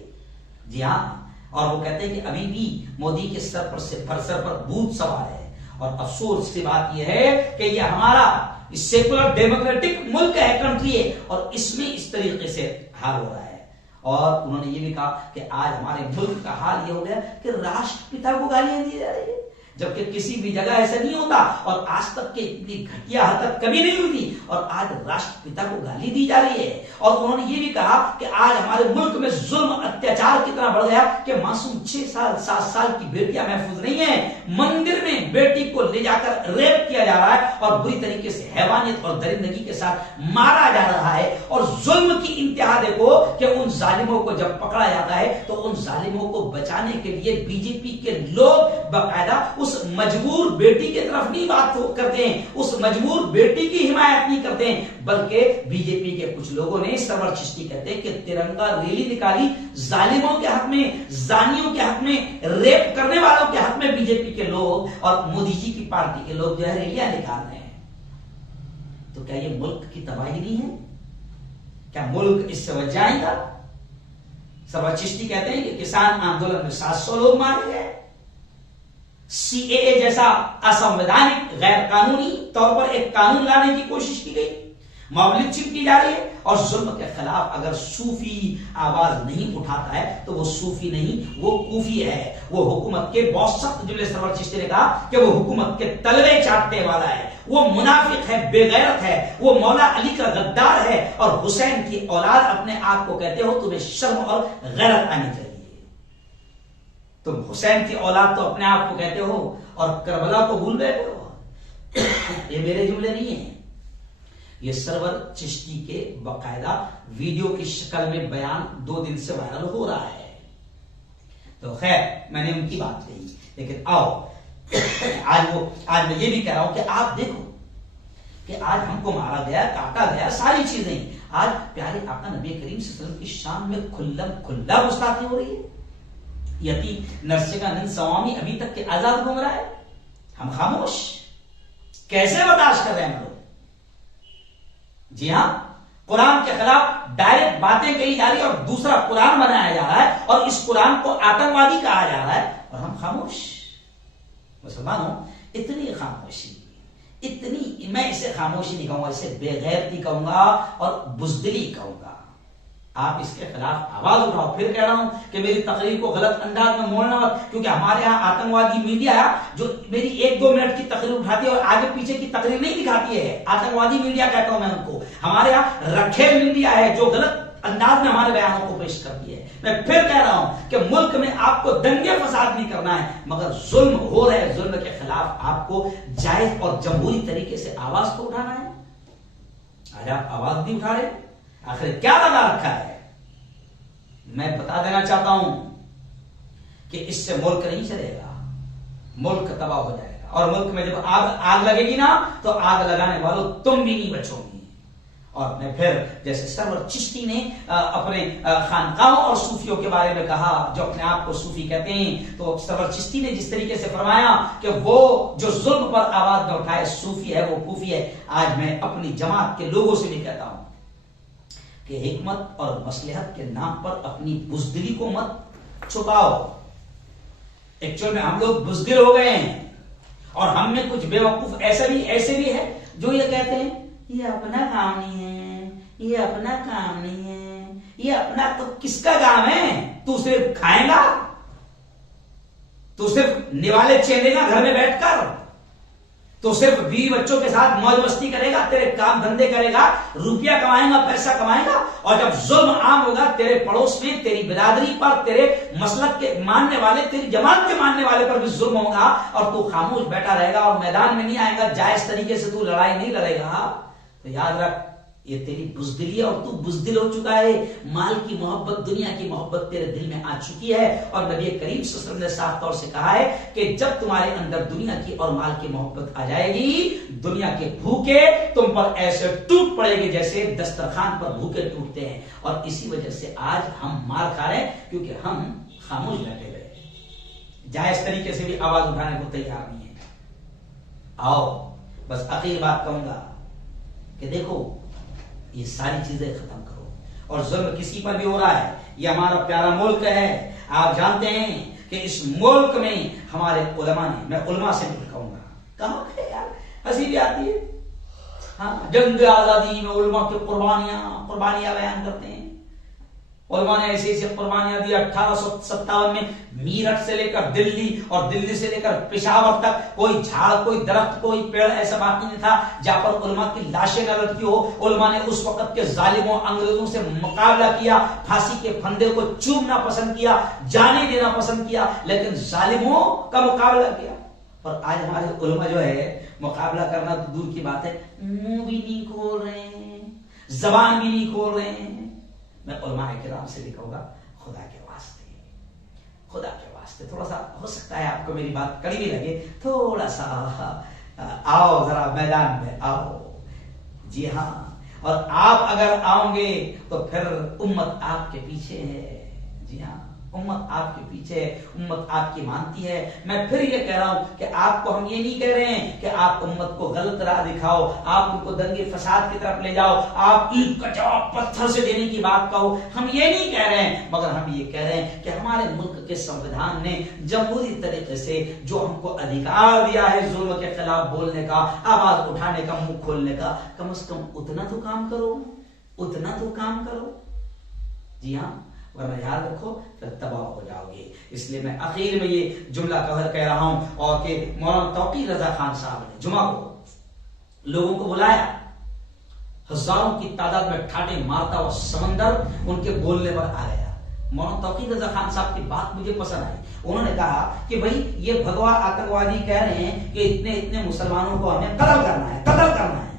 جی ہاں. اور وہ کہتے ہیں کہ ابھی بھی مودی کے سر پر بھوت سوار ہے، اور افسوس کی بات یہ ہے کہ یہ ہمارا سیکولر ڈیموکریٹک ملک ہے، کنٹری ہے، اور اس میں اس طریقے سے حال ہو رہا ہے. اور انہوں نے یہ بھی کہا کہ آج ہمارے ملک کا حال یہ ہو گیا کہ راشٹر پتا کو گالیاں دی جا رہی ہے، جبکہ کسی بھی جگہ ایسا نہیں ہوتا، اور آج تک کے اتنی گھٹیا حرکت کبھی نہیں ہوئی تھی، اور آج راشٹر پتا کو گالی دی جا رہی ہے. اور انہوں نے یہ بھی کہا کہ آج ہمارے ملک میں ظلم اتیاچار کتنا بڑھ گیا کہ معصوم 6 سال 7 سال کی بیٹیاں محفوظ نہیں ہیں. مندر میں بیٹی کو لے جا کر ریپ کیا جا رہا ہے، اور بری طریقے سے حیوانیت اور درندگی کے ساتھ مارا جا رہا ہے. اور ظلم کی انتہا دیکھو کہ ان ظالموں کو جب پکڑا جاتا ہے تو ان ظالموں کو بچانے کے لیے بی جے پی کے لوگ باقاعدہ اس مجبور بیٹی کی طرف نہیں بات کرتے ہیں، اس مجبور بیٹی کی حمایت نہیں کرتے ہیں، بلکہ بی جے پی کے کچھ لوگوں نے، سرور چشتی کہتے ہیں کہ ترنگا ریلی نکالی ظالموں کے حق میں، زانیوں کے حق میں، ریپ کرنے والوں کے حق میں. بی جے پی کے لوگ اور مودی جی کی پارٹی کے لوگ جو ہے ریلیاں نکال رہے ہیں. تو کیا یہ ملک کی تباہی نہیں ہے؟ کیا ملک اس سے بچ جائے گا؟ سرور چشتی کہتے ہیں کہ کسان آندولن میں 700 لوگ مارے گئے، سی اے اے جیسا اسمویدھانک غیر قانونی طور پر ایک قانون لانے کی کوشش کی گئی، موب لنچنگ کی جا رہی ہے. اور ظلم کے خلاف اگر صوفی آواز نہیں اٹھاتا ہے تو وہ صوفی نہیں، وہ کوفی ہے. وہ حکومت کے بہت سخت جملے سرور چشتی نے کہا کہ وہ حکومت کے تلوے چاٹنے والا ہے، وہ منافق ہے، بے غیرت ہے، وہ مولا علی کا غدار ہے. اور حسین کی اولاد اپنے آپ کو کہتے ہو، تمہیں شرم اور غیرت آنی چاہیے. تم حسین کی اولاد تو اپنے آپ کو کہتے ہو اور کربلا کو بھول بیٹھے ہو. یہ میرے جملے نہیں ہیں. یہ سرور چشتی کے باقاعدہ ویڈیو کی شکل میں بیان 2 دن سے وائرل ہو رہا ہے. تو خیر میں نے ان کی بات کہی، لیکن آؤ آج میں یہ بھی کہہ رہا ہوں کہ آپ دیکھو کہ آج ہم کو مارا گیا، کاٹا گیا، ساری چیزیں آج پیارے آقا نبی کریم صلی اللہ علیہ وسلم کی شان میں کھلا گستاخی ہو رہی ہے. یتی نرسنگانند سوامی ابھی تک کے آزاد گھوم رہا ہے، ہم خاموش. کیسے برداشت کر رہے ہیں ہم لوگ؟ جی ہاں، قرآن کے خلاف ڈائریکٹ باتیں کہی جا رہی ہے اور دوسرا قرآن بنایا جا رہا ہے اور اس قرآن کو آتنکوادی کہا جا رہا ہے اور ہم خاموش. مسلمانوں اتنی خاموشی، اتنی، میں اسے خاموشی نہیں کہوں گا، اسے بے غیرتی کہوں گا اور بزدلی کہوں گا. آپ اس کے خلاف آواز اٹھاؤ. پھر کہہ رہا ہوں کہ میری تقریر کو غلط انداز میں موڑنا مت، کیونکہ ہمارے ہاں آتنکوادی میڈیا جو میری 1-2 منٹ کی تقریر اٹھاتی ہے اور آگے پیچھے کی تقریر نہیں دکھاتی ہے، آتنکوادی میڈیا کہتا ہوں میں ان کو. ہمارے ہاں رکھیل میڈیا ہے جو غلط انداز میں ہمارے بیانوں کو پیش کرتی ہے. میں پھر کہہ رہا ہوں کہ ملک میں آپ کو دنگے فساد نہیں کرنا ہے، مگر ظلم ہو رہے ظلم کے خلاف آپ کو جائز اور جمہوری طریقے سے آواز تو اٹھانا ہے. آج آپ آواز نہیں اٹھا رہے، آخر کیا لگا رکھا ہے؟ میں بتا دینا چاہتا ہوں کہ اس سے ملک نہیں چلے گا، ملک تباہ ہو جائے گا. اور ملک میں جب آگ لگے گی نا تو آگ لگانے والوں تم بھی نہیں بچو گی. اور میں پھر جیسے سرور چشتی نے اپنے خانقاہوں اور صوفیوں کے بارے میں کہا جو اپنے آپ کو صوفی کہتے ہیں، تو سرور چشتی نے جس طریقے سے فرمایا کہ وہ جو ظلم پر آواز نہ اٹھائے صوفی ہے، وہ کوفی ہے. آج میں اپنی جماعت کے لوگوں سے بھی کہتا ہوں کہ حکمت اور مصلحت کے نام پر اپنی بزدلی کو مت چھپاؤ. ایکچوئل میں ہم لوگ بزدل ہو گئے ہیں اور ہم میں کچھ بے وقوف ایسے بھی ہے جو یہ کہتے ہیں یہ اپنا کام نہیں ہے، یہ اپنا کام نہیں ہے، یہ اپنا تو کس کا کام ہے؟ تو صرف کھائے گا، تو صرف نوالے چینے گا گھر میں بیٹھ کر، تو صرف بیوی بچوں کے ساتھ موج مستی کرے گا، تیرے کام دھندے کرے گا، روپیہ کمائے گا، پیسہ کمائے گا. اور جب ظلم عام ہوگا تیرے پڑوس میں، تیری برادری پر، تیرے مسلک کے ماننے والے، تیری جماعت کے ماننے والے پر بھی ظلم ہوگا اور تو خاموش بیٹھا رہے گا اور میدان میں نہیں آئے گا، جائز طریقے سے تو لڑائی نہیں لڑے گا، تو یاد رکھ یہ تیری بزدلی ہے اور تو بزدل ہو چکا ہے. مال کی محبت، دنیا کی محبت تیرے دل میں آ چکی ہے اور نبی کریم صلی اللہ علیہ وسلم نے صاف طور سے کہا ہے کہ جب تمہارے اندر دنیا کی اور مال کی محبت آ جائے گی، دنیا کے بھوکے تم پر ایسے ٹوٹ پڑے گے جیسے دسترخوان پر بھوکے ٹوٹتے ہیں. اور اسی وجہ سے آج ہم مار کھا رہے ہیں کیونکہ ہم خاموش بیٹھے ہوئے، جائز طریقے سے بھی آواز اٹھانے کو تیار نہیں ہے. آؤ بس آخری بات کہوں گا کہ دیکھو یہ ساری چیزیں ختم کرو. اور ظلم کسی پر بھی ہو رہا ہے، یہ ہمارا پیارا ملک ہے. آپ جانتے ہیں کہ اس ملک میں ہمارے علماء نے، میں علماء سے بھی کہوں گا، کہاں ہے یار، ہنسی بھی آتی ہے. ہاں، جنگ آزادی میں علماء کی قربانیاں بیان کرتے ہیں. علماء نے ایسی قربانیاں دی. 1857 میں میرٹھ سے لے کر دلی اور دلی سے لے کر پشاور تک کوئی جھاڑ، کوئی درخت، کوئی پیڑ ایسا باقی نہیں تھا جہاں پر علماء کی لاشیں نہ لٹکی ہو. علماء نے اس وقت کے ظالموں انگریزوں سے مقابلہ کیا، پھانسی کے پھندے کو چومنا پسند کیا، جانے دینا پسند کیا، لیکن ظالموں کا مقابلہ کیا. اور آج ہمارے علماء جو ہے مقابلہ کرنا تو دور کی بات ہے، منہ بھی نہیں کھول رہے ہیں، زبان بھی نہیں کھول رہے ہیں. میں علماء کرام سے بھی کہوں گا خدا کے واسطے تھوڑا سا، ہو سکتا ہے آپ کو میری بات کڑی بھی لگے، تھوڑا سا آؤ ذرا میدان میں آؤ. جی ہاں، اور آپ اگر آؤ گے تو پھر امت آپ کے پیچھے ہے. جی ہاں، امت آپ کے پیچھے ہے، امت آپ کی مانتی ہے. میں پھر یہ کہہ رہا ہوں کہ آپ کو ہم یہ نہیں کہہ رہے ہیں کہ آپ امت کو غلط راہ دکھاؤ، آپ ان کو دنگے فساد کی طرف لے جاؤ، آپ اینٹ کا جواب پتھر سے دینے کی بات کہو. ہم یہ نہیں کہہ رہے ہیں، مگر ہم یہ کہہ رہے ہیں کہ ہمارے ملک کے سنویدھان نے جمہوری طریقے سے جو ہم کو ادھیکار دیا ہے ظلم کے خلاف بولنے کا، آواز اٹھانے کا، منہ کھولنے کا، کم از کم اتنا تو کام کرو، اتنا تو کام کرو. جی ہاں، ورنہ یاد رکھو پھر تباہ ہو جاؤ گے. اس لیے میں آخر میں یہ جملہ کہہ رہا ہوں، اور کہ مولانا توقیر رضا خان صاحب نے جمعہ کو لوگوں کو بلایا، ہزاروں کی تعداد میں ٹھاٹے مارتا ہوا سمندر ان کے بولنے پر آ گیا. مولانا توقیر رضا خان صاحب کی بات مجھے پسند آئی. انہوں نے کہا کہ بھائی یہ بھگوا آتنکوادی کہہ رہے ہیں کہ اتنے مسلمانوں کو ہمیں قتل کرنا ہے.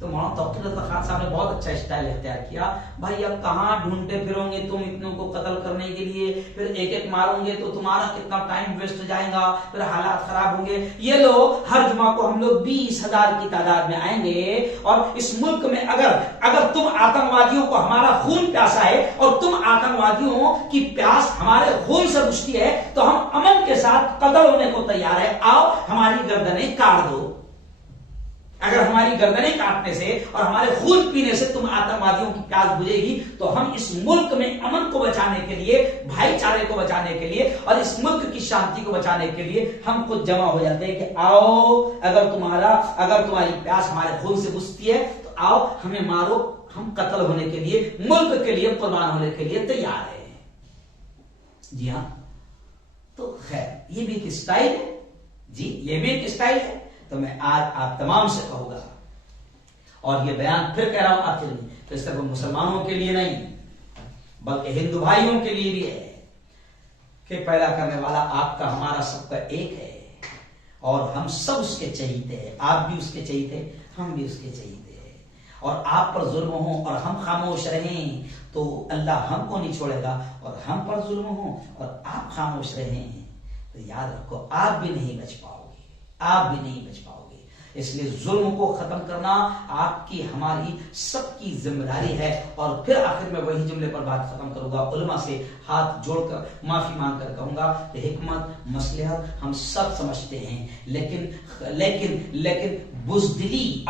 تو مولانا توقیر رضا خان صاحب نے بہت اچھا اسٹائل اختیار کیا. بھائی اب کہاں ڈھونڈتے پھرو گے تم اتنوں کو قتل کرنے کے لیے, پھر ایک ایک مارو گے تو تمہارا کتنا ٹائم ویسٹ جائے گا, پھر حالات خراب ہوں گے. یہ لو ہر جمعہ کو ہم لوگ 20,000 کی تعداد میں آئیں گے, اور اس ملک میں اگر تم آتنکوادیوں کو ہمارا خون پیاسا ہے اور تم آتنکوادیوں کی پیاس ہمارے خون سے بجھتی ہے تو ہم امن کے ساتھ قتل ہونے کو تیار ہے. آؤ ہماری گردنیں کاٹ دو. اگر ہماری گردنیں کاٹنے سے اور ہمارے خون پینے سے تم آتنکوادیوں کی پیاس بجھے گی تو ہم اس ملک میں امن کو بچانے کے لیے, بھائی چارے کو بچانے کے لیے اور اس ملک کی شانتی کو بچانے کے لیے ہم خود جمع ہو جاتے ہیں کہ آؤ اگر تمہاری پیاس ہمارے خون سے بجھتی ہے تو آؤ ہمیں مارو, ہم قتل ہونے کے لیے, ملک کے لیے قربان ہونے کے لیے تیار ہیں. جی ہاں, تو خیر یہ بھی ایک اسٹائل ہے جی, یہ بھی ایک اسٹائل ہے. تو میں آج آپ تمام سے کہوں گا, اور یہ بیان پھر کہہ رہا ہوں آخر میں, تو اس طرح مسلمانوں کے لیے نہیں بلکہ ہندو بھائیوں کے لیے بھی ہے کہ پیدا کرنے والا آپ کا ہمارا سب کا ایک ہے, اور ہم سب اس کے چہیتے ہیں. آپ بھی اس کے چہیتے, ہم بھی اس کے چہیتے ہیں. اور آپ پر ظلم ہو اور ہم خاموش رہیں تو اللہ ہم کو نہیں چھوڑے گا, اور ہم پر ظلم ہو اور آپ خاموش رہیں تو یاد رکھو آپ بھی نہیں بچ پاؤ, آپ بھی نہیں بچ پاؤ گے. اس لیے ظلم کو ختم کرنا آپ کی ہماری سب کی ذمہ داری ہے. اور پھر آخر میں وہی جملے پر بات ختم کروں گا, علماء سے ہاتھ جوڑ کر معافی مانگ کر کہوں گا کہ حکمت مصلحت ہم سب سمجھتے ہیں, لیکن بزدلی,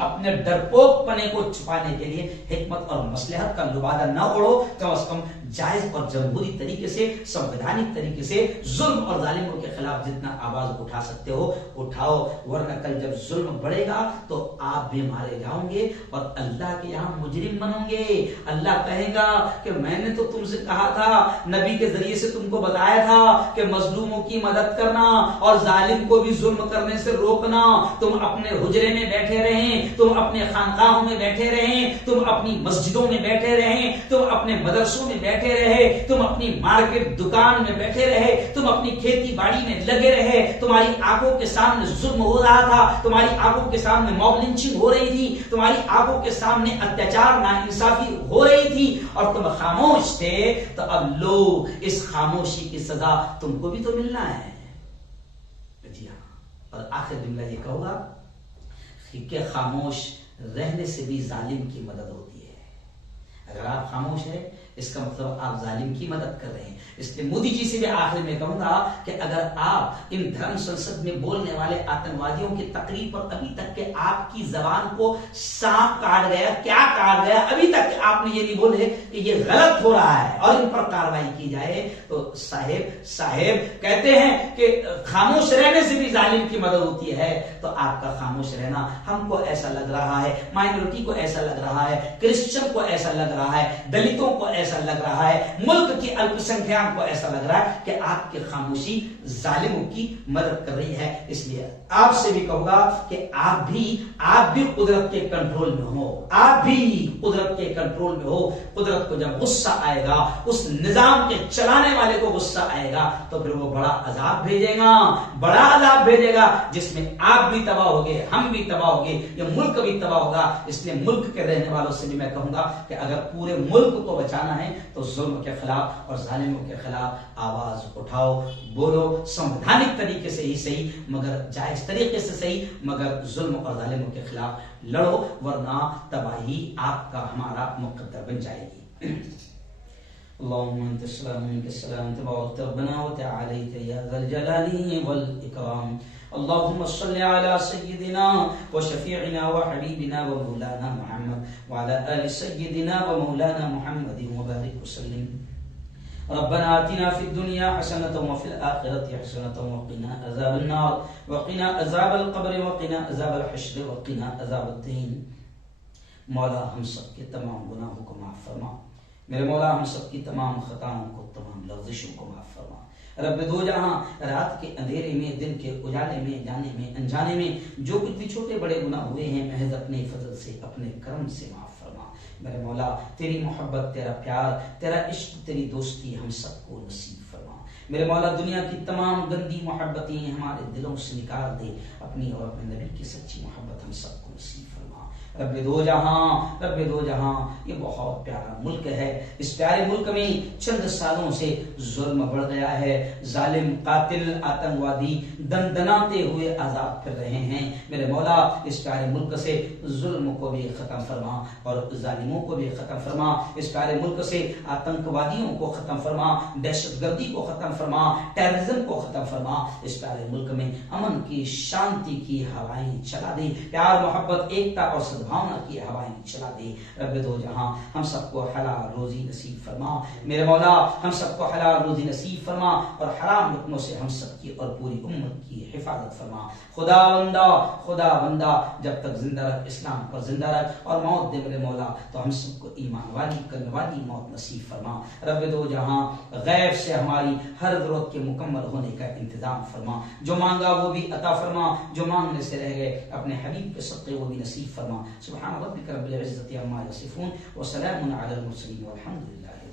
اپنے ڈرپوک پنے کو چھپانے کے لیے حکمت اور مصلحت کا لبادہ نہ اڑو. کم از کم جائز اور جمہوری طریقے سے, سنویدھانک طریقے سے ظلم اور ظالموں کے خلاف جتنا آواز اٹھا سکتے ہو اٹھاؤ, ورنہ کل جب ظلم بڑھے گا تو آپ بھی مارے جاؤ گے اور اللہ کے یہاں مجرم بنو گے. اللہ کہے گا کہ میں نے تو تم سے کہا تھا, نبی کے ذریعے سے تم کو بتایا تھا کہ مظلوموں کی مدد کرنا اور ظالم کو بھی ظلم کرنے سے روکنا. تم اپنے حجرے میں بیٹھے رہیں, تم اپنے خانقاہوں میں بیٹھے رہیں, تم اپنی مسجدوں میں بیٹھے رہیں, تم اپنے مدرسوں میں بیٹھے رہے, تم اپنی مارکیٹ دکان میں بیٹھے رہے, تم اپنی کھیتی باڑی میں لگے رہے. تمہاری آنکھوں کے سامنے ظلم ہو رہا تھا, تمہاری آنکھوں کے سامنے موب لنچنگ ہو رہی تھی, تمہاری آنکھوں کے سامنے اتیاچار ناانصافی ہو رہی تھی اور تم خاموش تھے. تو اب لو اس خاموشی کی سزا تم کو بھی تو ملنا ہے. جی ہاں, اور آخر جملہ یہ کہوں گا کہ خاموش رہنے سے بھی ظالم کی مدد ہوتی ہے. اگر آپ خاموش ہیں اس کا مطلب آپ ظالم کی مدد کر رہے ہیں. اس لیے مودی جی سے بھی آخر میں کہوں گا کہ اگر آپ ان دھرم سنسد میں بولنے والے آتنکوادیوں کی تقریر پر ابھی تک کہ آپ کی زبان کو سانپ کاٹ گیا, کیا کاٹ گیا, ابھی تک آپ نے یہ نہیں بولے کہ یہ غلط ہو رہا ہے اور ان پر کارروائی کی جائے, تو صاحب کہتے ہیں کہ خاموش رہنے سے بھی ظالم کی مدد ہوتی ہے. تو آپ کا خاموش رہنا ہم کو ایسا لگ رہا ہے, مائنورٹی کو ایسا لگ رہا ہے, کرسچن کو ایسا لگ رہا ہے, دلتوں کو ایسا لگ رہا ہے, ملک کی الپ سنکھیا کو ایسا لگ رہا ہے کہ آپ کی خاموشی ظالموں کی مدد کر رہی ہے. اس لیے آپ سے بھی کہوں گا کہ آپ بھی قدرت کے کنٹرول میں ہو, آپ بھی قدرت کے کنٹرول میں ہو. قدرت کو جب غصہ آئے گا, اس نظام کے چلانے والے کو غصہ آئے گا, تو پھر وہ بڑا عذاب بھیجے گا جس میں آپ بھی تباہ ہوگے, ہم بھی تباہ ہوگے, یہ ملک بھی تباہ ہوگا. اس لیے ملک کے رہنے والوں سے بھی میں کہوں گا کہ اگر پورے ملک کو بچانا ہے تو ظلم کے خلاف اور ظالموں کے خلاف آواز اٹھاؤ, بولو, سنویدھانک طریقے سے ہی صحیح مگر جائز طریقے سے صحیح, مگر ظلم اور ظالموں کے خلاف لڑو, ورنہ تباہی آپ کا ہمارا مقدر بن جائے گی. اللهم انت السلام منك السلام تبارك ربنا وتعاليت يا ذا الجلال والاكرام. اللهم صل على سيدنا وشفيعنا وحبيبنا ومولانا محمد وعلى آل سيدنا ومولانا محمد وبارك وسلم. ربنا آتنا في الدنيا حسنة وفي الآخرة حسنة وقنا عذاب النار وقنا عذاب القبر وقنا عذاب الحشر وقنا عذاب الدين. مولا ہم سب کے تمام گناہوں کو معاف فرما. میرے مولا ہم سب کی تمام خطاؤں کو, تمام لغزشوں کو معاف فرما. رب دو جہاں, رات کے اندھیرے میں, دن کے اجالے میں, جانے میں انجانے میں جو کچھ بھی چھوٹے بڑے گناہ ہوئے ہیں محض اپنے فضل سے, اپنے کرم سے معاف فرما. میرے مولا تیری محبت, تیرا پیار, تیرا عشق, تیری دوستی ہم سب کو نصیب فرما. میرے مولا دنیا کی تمام گندی محبتیں ہمارے دلوں سے نکال دے, اپنی اور اپنے نبی کی سچی محبت ہم سب کو نصیب فرما. رب دو جہاں، رب دو جہاں، یہ بہت پیارا ملک ہے. اس پیارے ملک میں چند سالوں سے ظلم بڑھ گیا ہے. ظالم، قاتل، آتنکوادی دندناتے ہوئے آزاد پھر رہے ہیں. میرے مولا اس پیارے ملک سے ظلم کو بھی ختم فرما اور ظالموں کو بھی ختم فرما. اس پیارے ملک سے آتنکوادیوں کو ختم فرما، دہشت گردی کو ختم فرما، ٹیررزم کو ختم فرما. اس پیارے ملک میں امن کی، شانتی کی ہوائیں چلا دے. پیار، محبت، ایکتا اور سدبھاونا کی ہوائیں چلا دے. رب دو جہاں ہم سب کو حلال روزی نصیب فرما. میرے مولا ہم سب کو حلال روزی نصیب فرما اور حرام لقموں سے ہم سب کی اور پوری امت کی حفاظت فرما. خدا بندہ، خدا بندہ جب تک زندہ رکھ، اسلام پر زندہ رکھ اور موت دے میرے مولا تو ہم سب کو ایمان والی، کلمہ والی موت نصیب فرما. رب دو جہاں غیب سے ہماری ہر ضرورت کے مکمل ہونے کا انتظام فرما. جو مانگا وہ بھی عطا فرما، جو مانگنے سے رہ گئے اپنے حبیب کے صدقے وہ بھی نصیب فرما. سبحان ربک رب العزت عما یصفون وسلام علی المرسلین والحمد للہ.